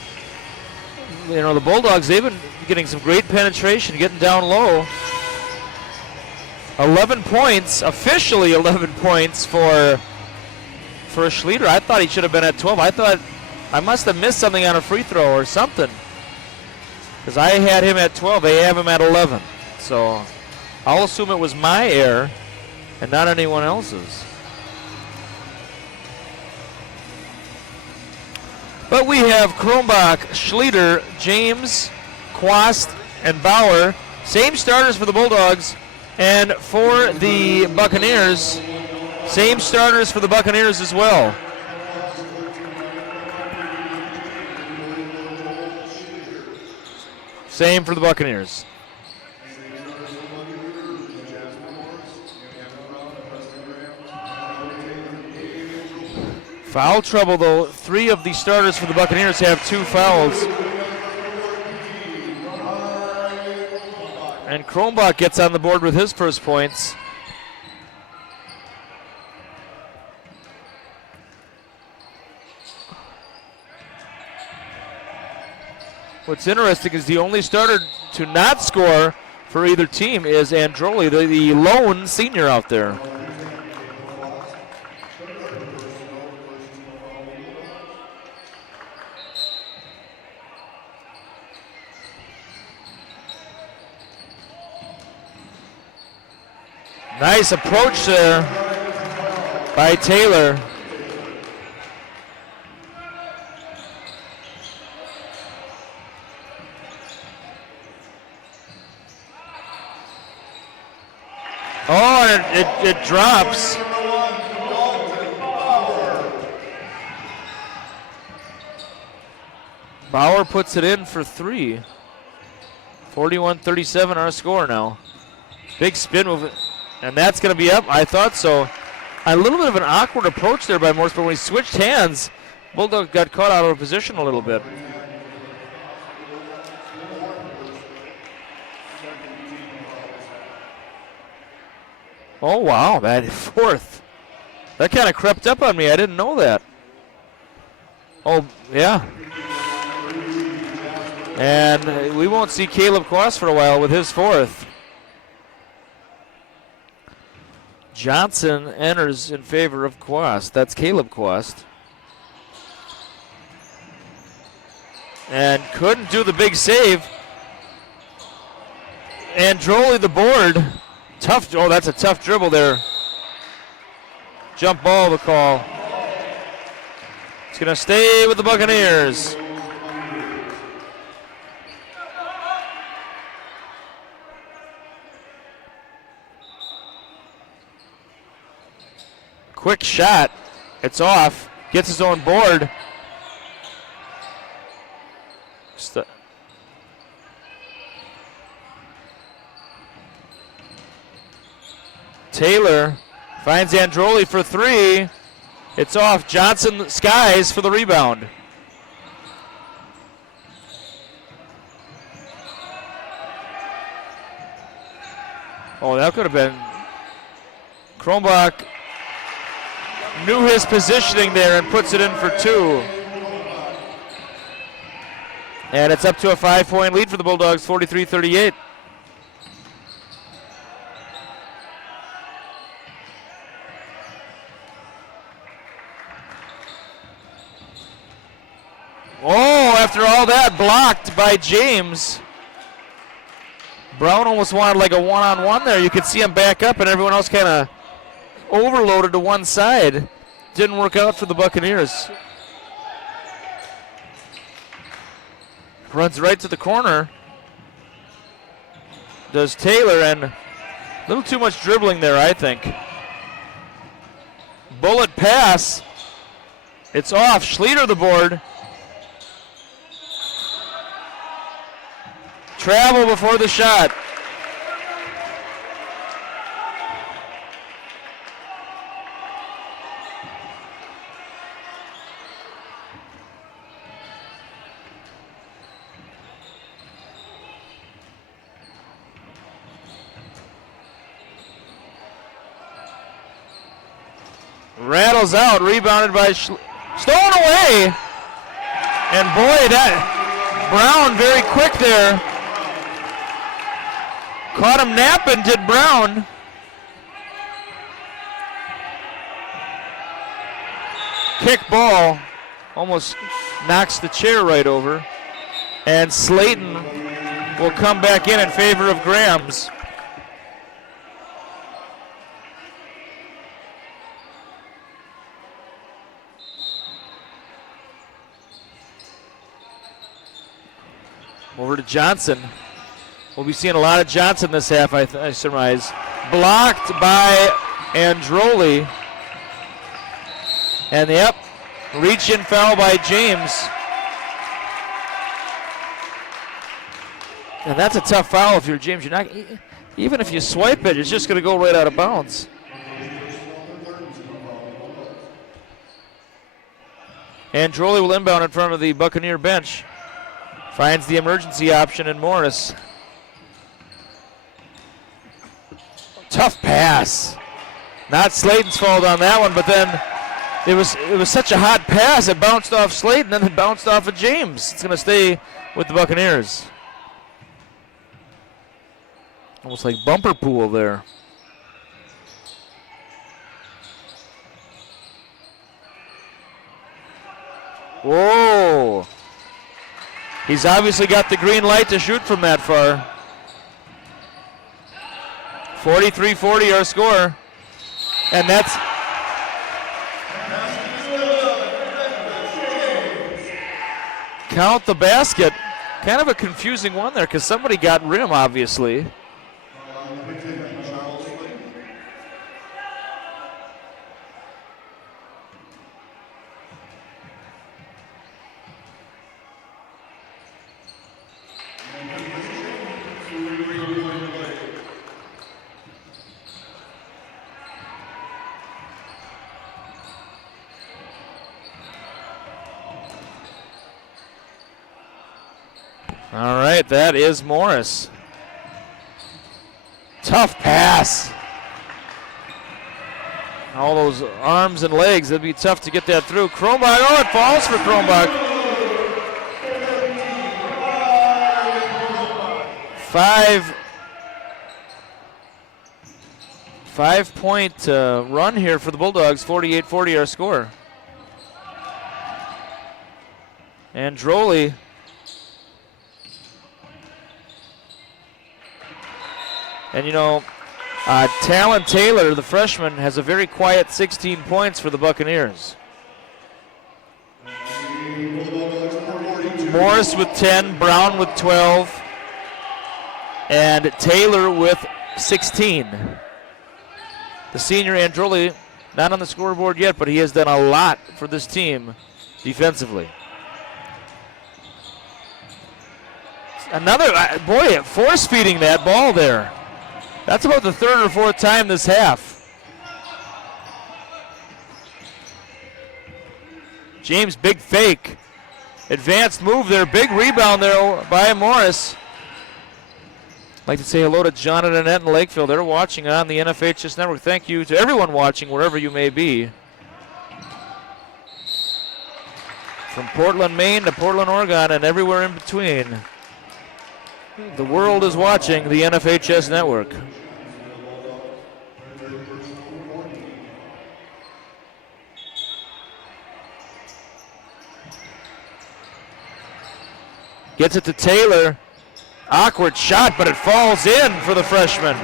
You know, the Bulldogs, they've been getting some great penetration, getting down low. 11 points, officially 11 points for Schlueter. I thought he should have been at 12. I thought I must have missed something on a free throw or something, because I had him at 12. They have him at 11. So I'll assume it was my error and not anyone else's. But we have Kronbach, Schlueter, James, Quast, and Bauer. Same starters for the Bulldogs. And for the Buccaneers, same starters for the Buccaneers as well. Same for the Buccaneers. Foul trouble, though. 3 of the starters for the Buccaneers have 2 fouls. And Kronbach gets on the board with his first points. What's interesting is the only starter to not score for either team is Androli, the lone senior out there. Nice approach there by Taylor. Oh, and it drops. Bauer puts it in for 3. 41-37 our score now. Big spin move. And that's going to be up. I thought so. A little bit of an awkward approach there by Morse, but when he switched hands, Bulldog got caught out of position a little bit. Oh, wow, that 4th. That kind of crept up on me. I didn't know that. Oh, yeah. And we won't see Caleb Quast for a while with his 4th. Johnson enters in favor of Quast. That's Caleb Quast. And couldn't do the big save. Androli the board. Tough, oh, that's a tough dribble there. Jump ball the call. It's gonna stay with the Buccaneers. Quick shot. It's off. Gets his own board. Taylor finds Androli for 3. It's off. Johnson skies for the rebound. Oh, that could have been. Kronbach knew his positioning there and puts it in for 2. And it's up to a 5-point lead for the Bulldogs, 43-38. Oh, after all that, blocked by James. Brown almost wanted like a one-on-one there. You could see him back up and everyone else kind of overloaded to one side. Didn't work out for the Buccaneers. Runs right to the corner. Does Taylor, and a little too much dribbling there, I think. Bullet pass. It's off. Schlueter the board. Travel before the shot. Rattles out, rebounded by stolen away. And boy, that Brown very quick there. Caught him napping, did Brown. Kick ball, almost knocks the chair right over. And Slayton will come back in favor of Grams. Over to Johnson. We'll be seeing a lot of Johnson this half, I surmise. Blocked by Androli. And yep, reach-in foul by James. And that's a tough foul if you're James. You're not, even if you swipe it, it's just going to go right out of bounds. Androli will inbound in front of the Buccaneer bench. Finds the emergency option in Morris. Tough pass. Not Slayton's fault on that one, but then it was such a hot pass, it bounced off Slayton and then bounced off of James. It's going to stay with the Buccaneers. Almost like bumper pool there. Whoa. He's obviously got the green light to shoot from that far. 43-40 our score. And that's count the basket. Kind of a confusing one there because somebody got rim, obviously. All right, that is Morris. Tough pass. All those arms and legs, it'd be tough to get that through. Kronbach, oh, it falls for Kronbach. 5-point run here for the Bulldogs, 48-40 our score. And Droley. And you know, Talon Taylor, the freshman, has a very quiet 16 points for the Buccaneers. Morris with 10, Brown with 12, and Taylor with 16. The senior Androli, not on the scoreboard yet, but he has done a lot for this team defensively. Another, boy, force feeding that ball there. That's about the third or fourth time this half. James, big fake. Advanced move there, big rebound there by Morris. I'd like to say hello to John and Annette in Lakeville. They're watching on the NFHS Network. Thank you to everyone watching wherever you may be. From Portland, Maine to Portland, Oregon, and everywhere in between. The world is watching the NFHS Network. Gets it to Taylor. Awkward shot, but it falls in for the freshman.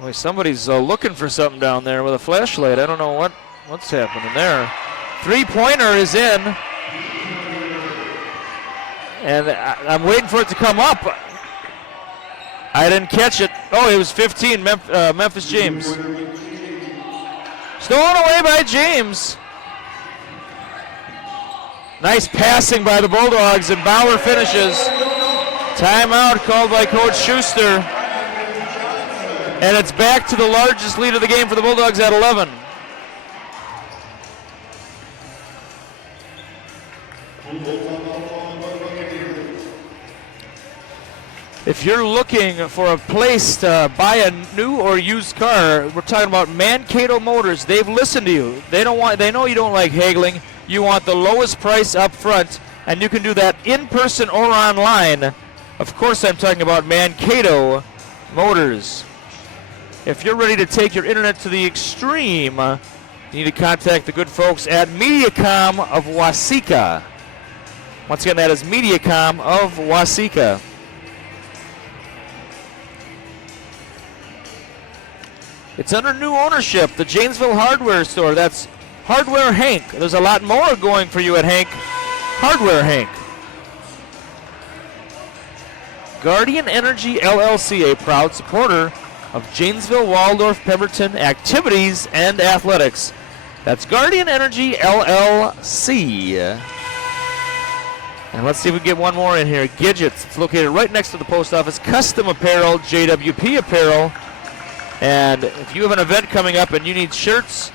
Boy, somebody's looking for something down there with a flashlight. I don't know what's happening there. Three-pointer is in. And I'm waiting for it to come up. I didn't catch it. Oh, it was 15, Memphis James. Stolen away by James. Nice passing by the Bulldogs, and Bauer finishes. Timeout called by Coach Schuster. And it's back to the largest lead of the game for the Bulldogs at 11. If you're looking for a place to buy a new or used car, we're talking about Mankato Motors. They've listened to you. They know you don't like haggling. You want the lowest price up front, and you can do that in person or online. Of course, I'm talking about Mankato Motors. If you're ready to take your internet to the extreme, you need to contact the good folks at Mediacom of Waseca. Once again, that is Mediacom of Waseca. It's under new ownership, the Janesville Hardware Store. That's Hardware Hank. There's a lot more going for you at Hank. Hardware Hank. Guardian Energy LLC, a proud supporter of Janesville, Waldorf, Pemberton activities and athletics. That's Guardian Energy LLC. And let's see if we can get one more in here. Gidgets. It's located right next to the post office. Custom apparel, JWP apparel. And if you have an event coming up and you need shirts,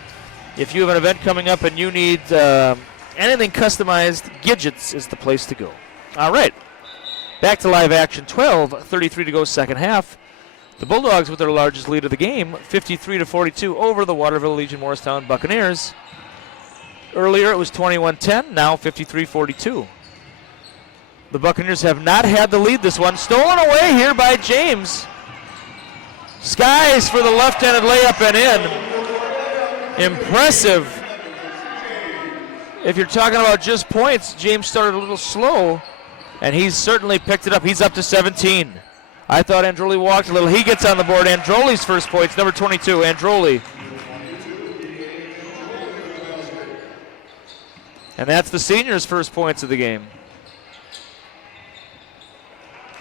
if you have an event coming up and you need anything customized, Gidgets is the place to go. All right. Back to live action. 12:33 to go, second half. The Bulldogs with their largest lead of the game, 53-42 over the Waterville Legion Morristown Buccaneers. Earlier it was 21-10, now 53-42. The The Buccaneers have not had the lead this one. Stolen away here by James. Skies for the left-handed layup and in. Impressive. If you're talking about just points, James started a little slow, and he's certainly picked it up. He's up to 17. I thought Androli walked a little. He gets on the board. Androli's first points, number 22, Androli. And that's the senior's first points of the game.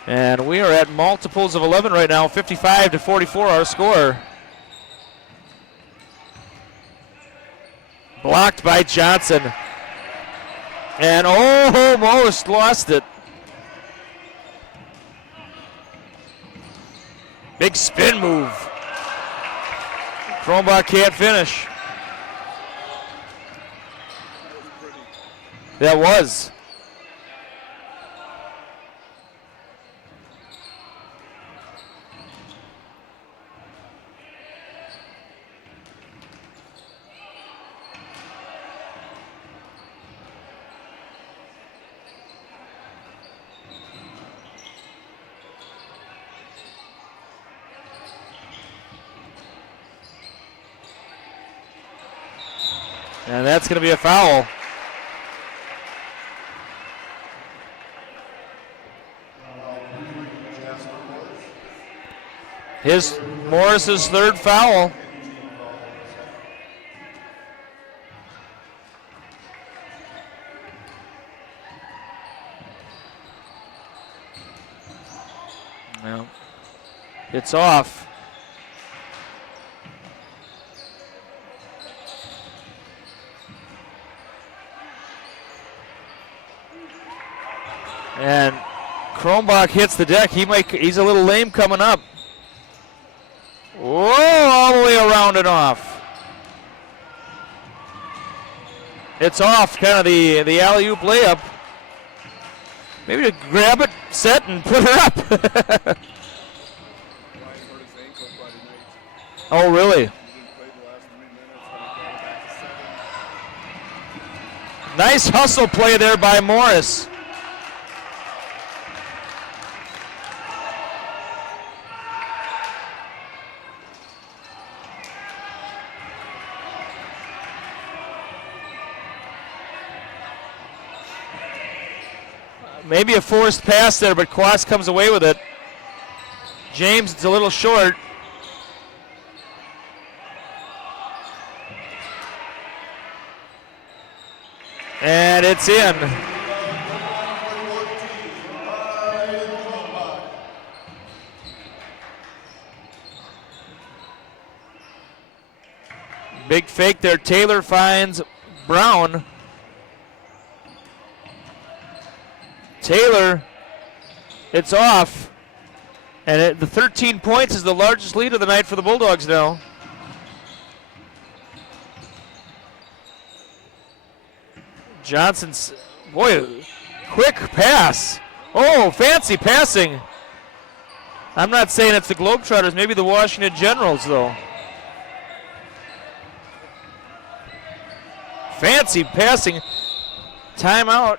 And we are at multiples of 11 right now, 55-44 our score. Blocked by Johnson. And almost lost it. Big spin move. Kronbach can't finish. That was. And that's going to be a foul. Morris's third foul. No. It's off. And Kronbach hits the deck. He's a little lame coming up. Whoa, all the way around and off. It's off, kind of the alley-oop layup. Maybe to grab it, set, and put her up. Oh, really? Nice hustle play there by Morris. Maybe a forced pass there, but Quas comes away with it. James, it's a little short. And it's in. Big fake there. Taylor finds Brown. Taylor, it's off. And the 13 points is the largest lead of the night for the Bulldogs now. Johnson's, boy, quick pass. Oh, fancy passing. I'm not saying it's the Globetrotters, maybe the Washington Generals, though. Fancy passing. Timeout.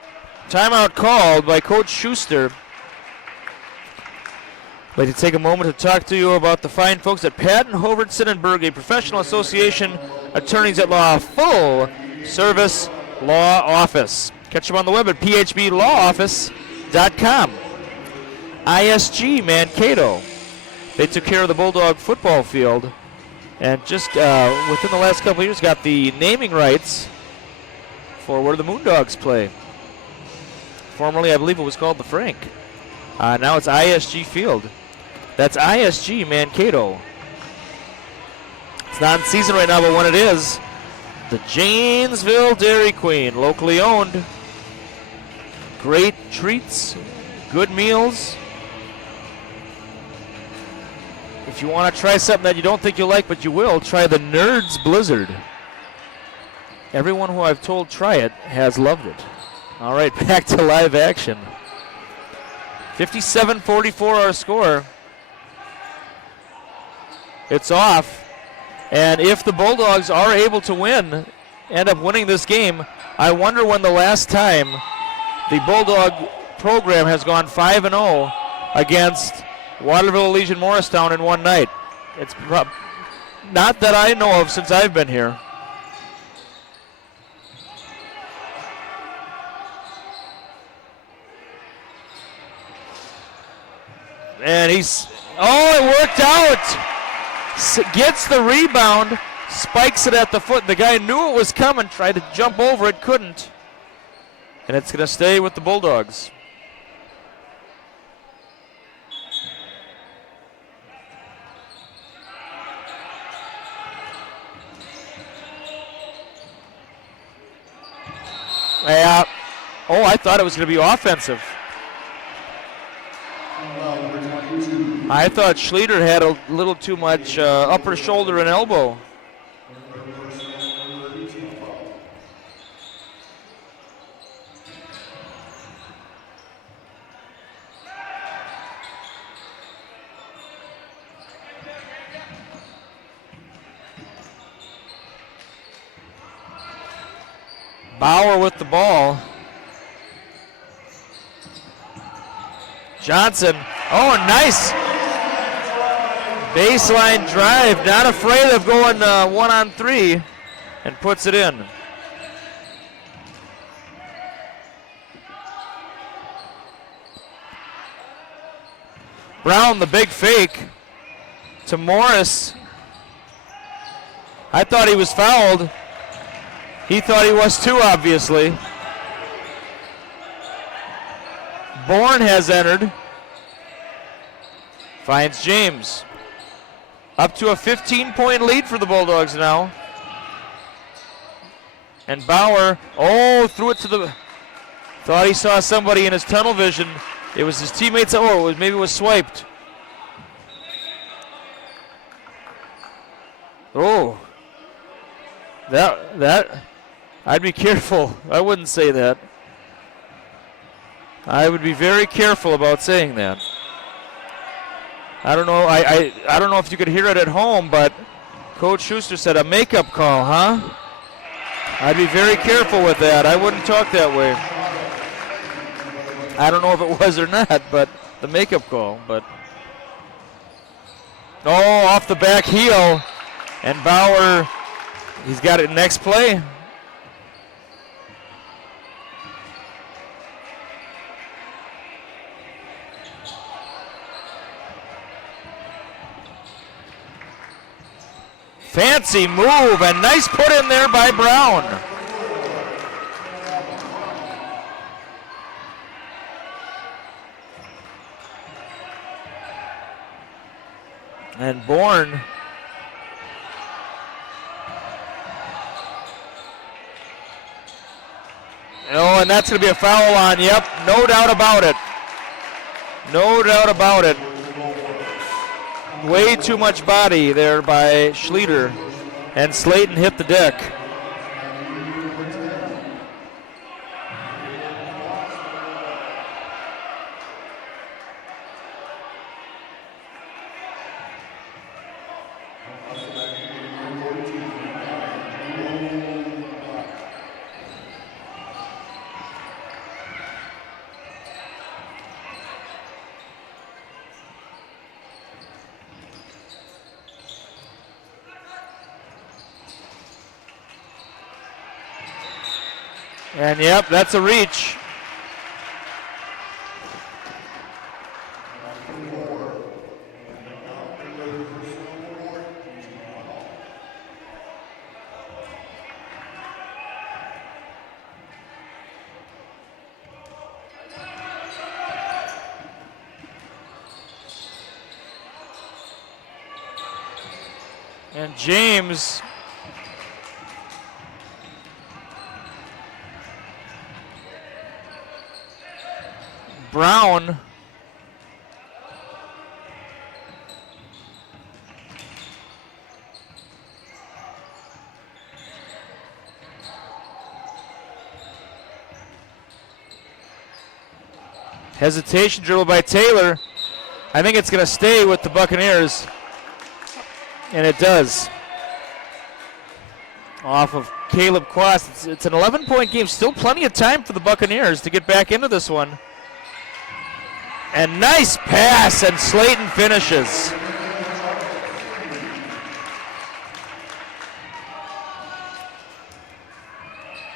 Timeout called by Coach Schuster. I'd like to take a moment to talk to you about the fine folks at Patton, Hovertson, and Berg, a professional association, attorneys at law, full service law office. Catch them on the web at phblawoffice.com. ISG Mankato. They took care of the Bulldog football field and just within the last couple of years got the naming rights for where the Moondogs play. Formerly, I believe it was called the Frank. Now it's ISG Field. That's ISG Mankato. It's not in season right now, but when it is, the Janesville Dairy Queen, locally owned. Great treats, good meals. If you want to try something that you don't think you'll like, but you will, try the Nerds Blizzard. Everyone who I've told try it has loved it. All right, back to live action. 57-44 our score. It's off. And if the Bulldogs are able to win, end up winning this game, I wonder when the last time the Bulldog program has gone 5-0 against Waterville Legion Morristown in one night. It's not that I know of since I've been here. And it worked out. Gets the rebound, spikes it at the foot. The guy knew it was coming, tried to jump over it, couldn't. And it's going to stay with the Bulldogs. Yeah. Oh, I thought it was going to be offensive. I thought Schlueter had a little too much upper shoulder and elbow. Bauer with the ball. Johnson. Oh, nice baseline drive. Not afraid of going 1-on-3 and puts it in. Brown, the big fake to Morris. I thought he was fouled. He thought he was too, obviously. Bourne has entered. Finds James. Up to a 15-point lead for the Bulldogs now. And Bauer, threw it to the... Thought he saw somebody in his tunnel vision. It was his teammates. Maybe it was swiped. Oh. That... I'd be careful. I wouldn't say that. I would be very careful about saying that. I don't know. I don't know if you could hear it at home, but Coach Schuster said a makeup call, huh? I'd be very careful with that. I wouldn't talk that way. I don't know if it was or not, but the makeup call. But off the back heel, and Bauer, he's got it next play. Fancy move and nice put in there by Brown. And Bourne. And that's going to be a foul on, yep, no doubt about it. No doubt about it. Way too much body there by Schlueter, and Slayton hit the deck. And yep, that's a reach. And James Brown hesitation dribble by Taylor. I think it's going to stay with the Buccaneers, and it does. Off of Caleb Quast. It's an 11-point game. Still plenty of time for the Buccaneers to get back into this one. And nice pass, and Slayton finishes.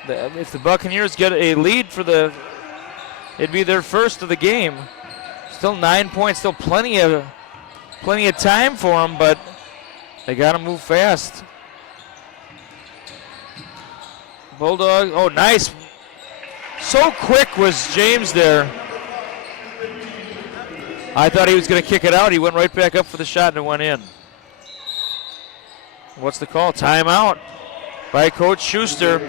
If the Buccaneers get a lead it'd be their first of the game. Still 9 points, still plenty of time for them, but they got to move fast. Bulldog, oh nice. So quick was James there. I thought he was going to kick it out. He went right back up for the shot and it went in. What's the call? Timeout by Coach Schuster.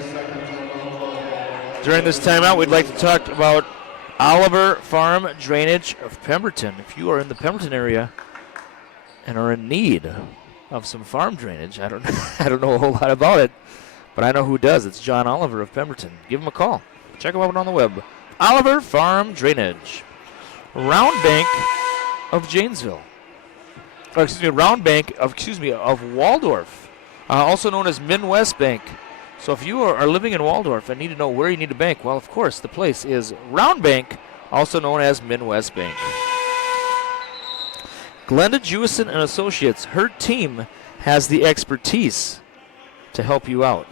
During this timeout, we'd like to talk about Oliver Farm Drainage of Pemberton. If you are in the Pemberton area and are in need of some farm drainage, I don't know a whole lot about it, but I know who does. It's John Oliver of Pemberton. Give him a call. Check him out on the web. Oliver Farm Drainage. Round Bank of Janesville. Or excuse me, Round Bank of Waldorf, also known as Midwest Bank. So if you are living in Waldorf and need to know where you need to bank, well, of course, the place is Round Bank, also known as Midwest Bank. Glenda Jewison and Associates, her team has the expertise to help you out.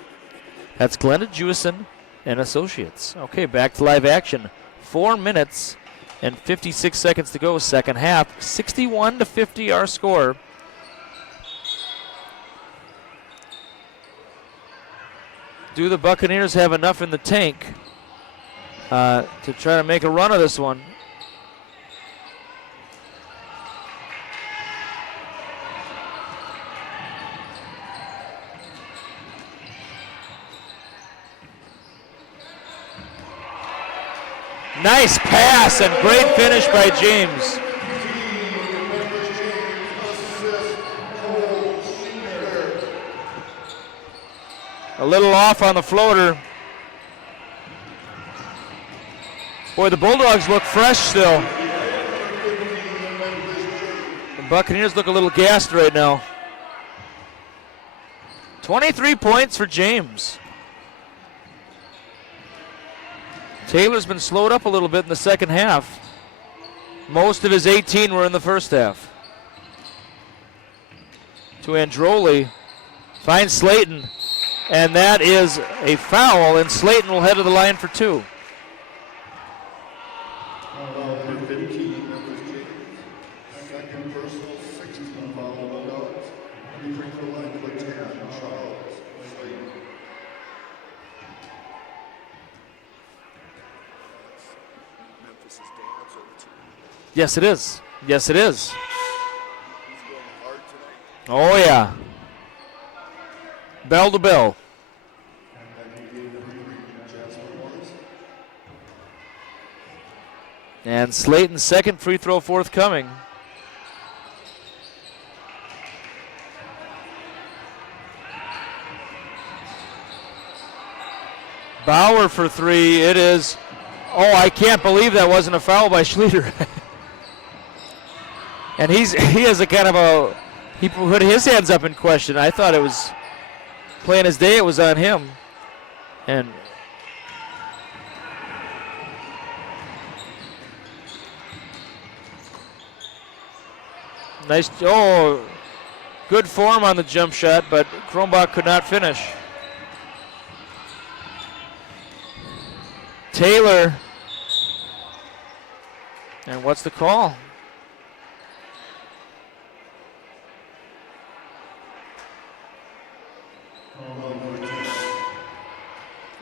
That's Glenda Jewison and Associates. Okay, back to live action. 4 minutes and 56 seconds to go, second half. 61-50 our score. Do the Buccaneers have enough in the tank to try to make a run of this one? Nice pass and great finish by James. A little off on the floater. Boy, the Bulldogs look fresh still. The Buccaneers look a little gassed right now. 23 points for James. Taylor's been slowed up a little bit in the second half. Most of his 18 were in the first half. To Androli. Finds Slayton. And that is a foul, and Slayton will head to the line for two. Yes, it is. Yes, it is. Oh, yeah. Bell to bell. And Slayton's second free throw forthcoming. Bauer for three. It is. Oh, I can't believe that wasn't a foul by Schlueter. And he has a kind of a, he put his hands up in question. I thought it was playing his day, it was on him. And nice, oh, good form on the jump shot, but Kronbach could not finish. Taylor, and what's the call?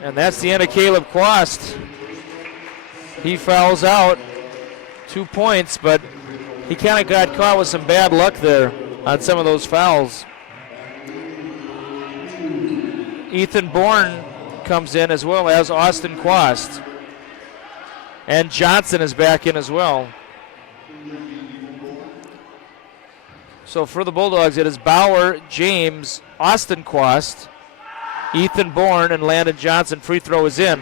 And that's the end of Caleb Quast. He fouls out. 2 points, but he kind of got caught with some bad luck there on some of those fouls. Ethan Bourne comes in as well as Austin Quast. And Johnson is back in as well. So for the Bulldogs, it is Bauer, James, Austin Quast, Ethan Bourne, and Landon Johnson. Free throw is in.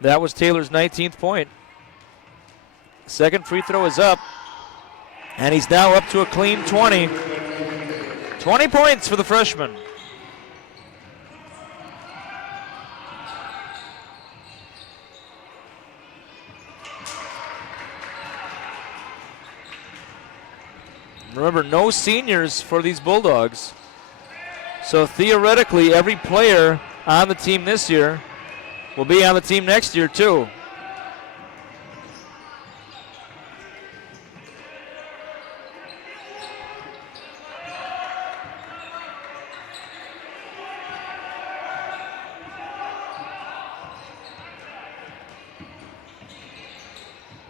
That was Taylor's 19th point. Second free throw is up. And he's now up to a clean 20. 20 points for the freshman. Remember, no seniors for these Bulldogs. So theoretically, every player on the team this year will be on the team next year too.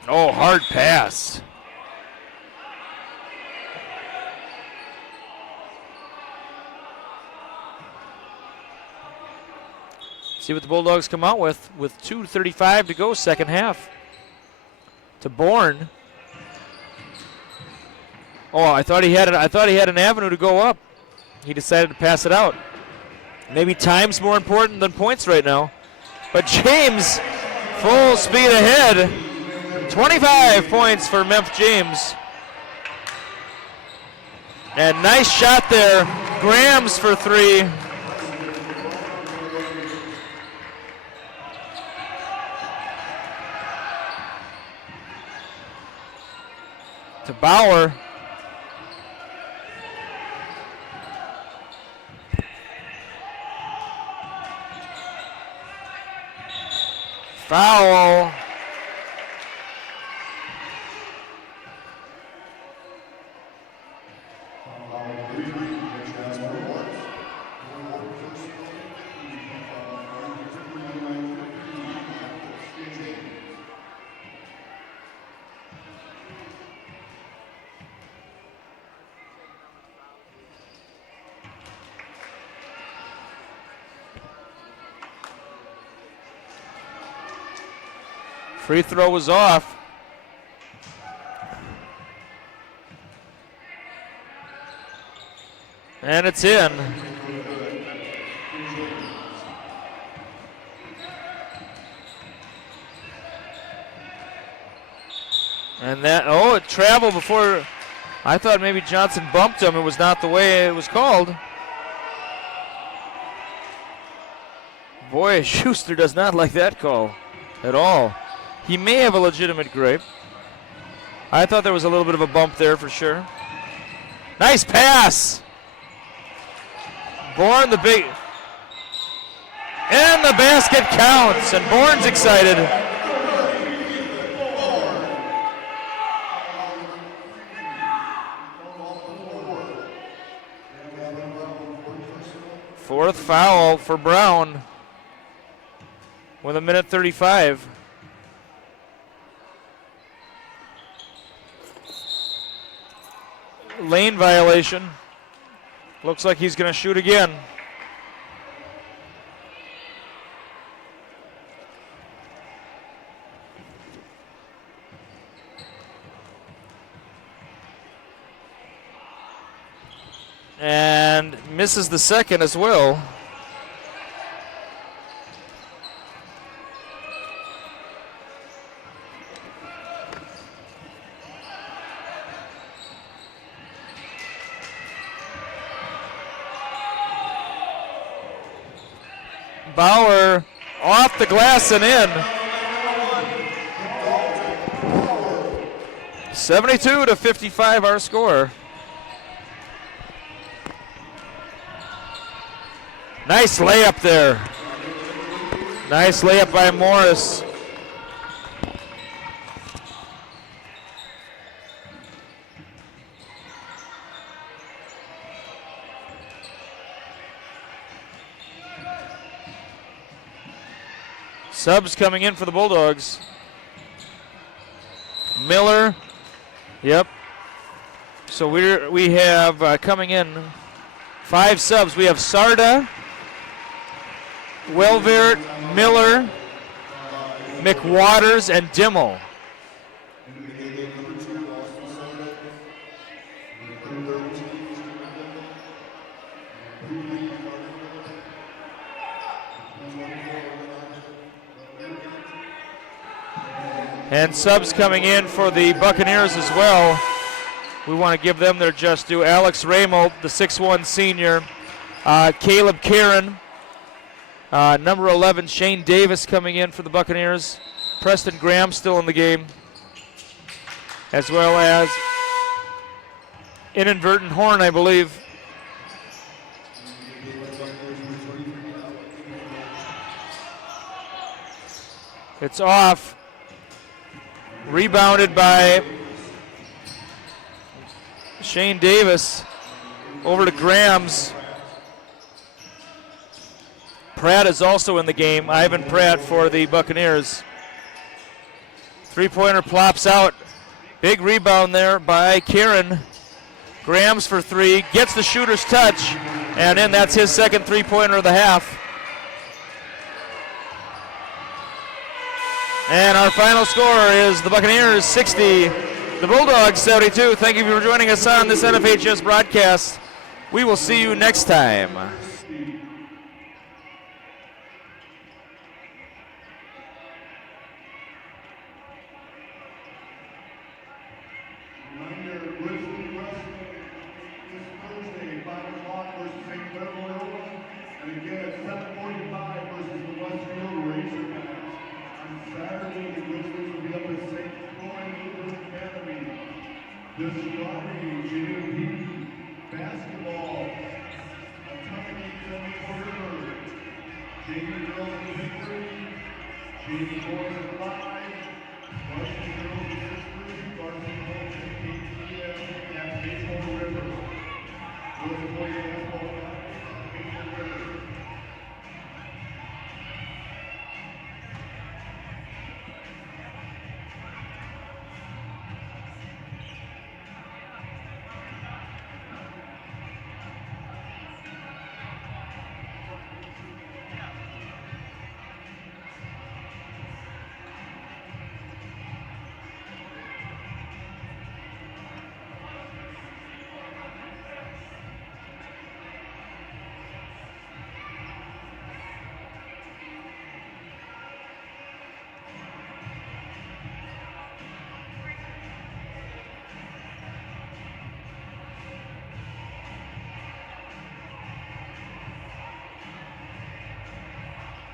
Oh, hard pass. See what the Bulldogs come out with 2:35 to go, second half. To Bourne. Oh, I thought he had an avenue to go up. He decided to pass it out. Maybe time's more important than points right now. But James, full speed ahead. 25 points for Memph James. And nice shot there. Grams for 3. To Bauer. Foul. Free throw was off. And it's in. And that, oh, it traveled before. I thought maybe Johnson bumped him. It was not the way it was called. Boy, Schuster does not like that call at all. He may have a legitimate gripe. I thought there was a little bit of a bump there for sure. Nice pass. Bourne the big. And the basket counts, and Bourne's excited. Fourth foul for Brown with 1:35. Lane violation. Looks like he's going to shoot again. And misses the second as well. Bauer off the glass and in. 72-55 our score. Nice layup there. Nice layup by Morris. Subs coming in for the Bulldogs. Miller. Yep. So we have coming in 5 subs. We have Sarda, Welvert, Miller, McWaters, and Dimmel. And subs coming in for the Buccaneers as well. We want to give them their just due. Alex Ramo, the 6'1 senior. Caleb Karen. Number 11, Shane Davis coming in for the Buccaneers. Preston Graham still in the game. As well as inadvertent horn, I believe. It's off. Rebounded by Shane Davis. Over to Grams. Pratt is also in the game. Ivan Pratt for the Buccaneers. Three-pointer plops out. Big rebound there by Kieran. Grams for three. Gets the shooter's touch. And then that's his second three-pointer of the half. And our final score is the Buccaneers 60, the Bulldogs 72. Thank you for joining us on this NFHS broadcast. We will see you next time. This Friday, JWP basketball, autonomy quarter. JV girls in victory, JV boys at 5, Varsity girls at 6-3, Varsity boys at 8 p.m. at Maple River. Those are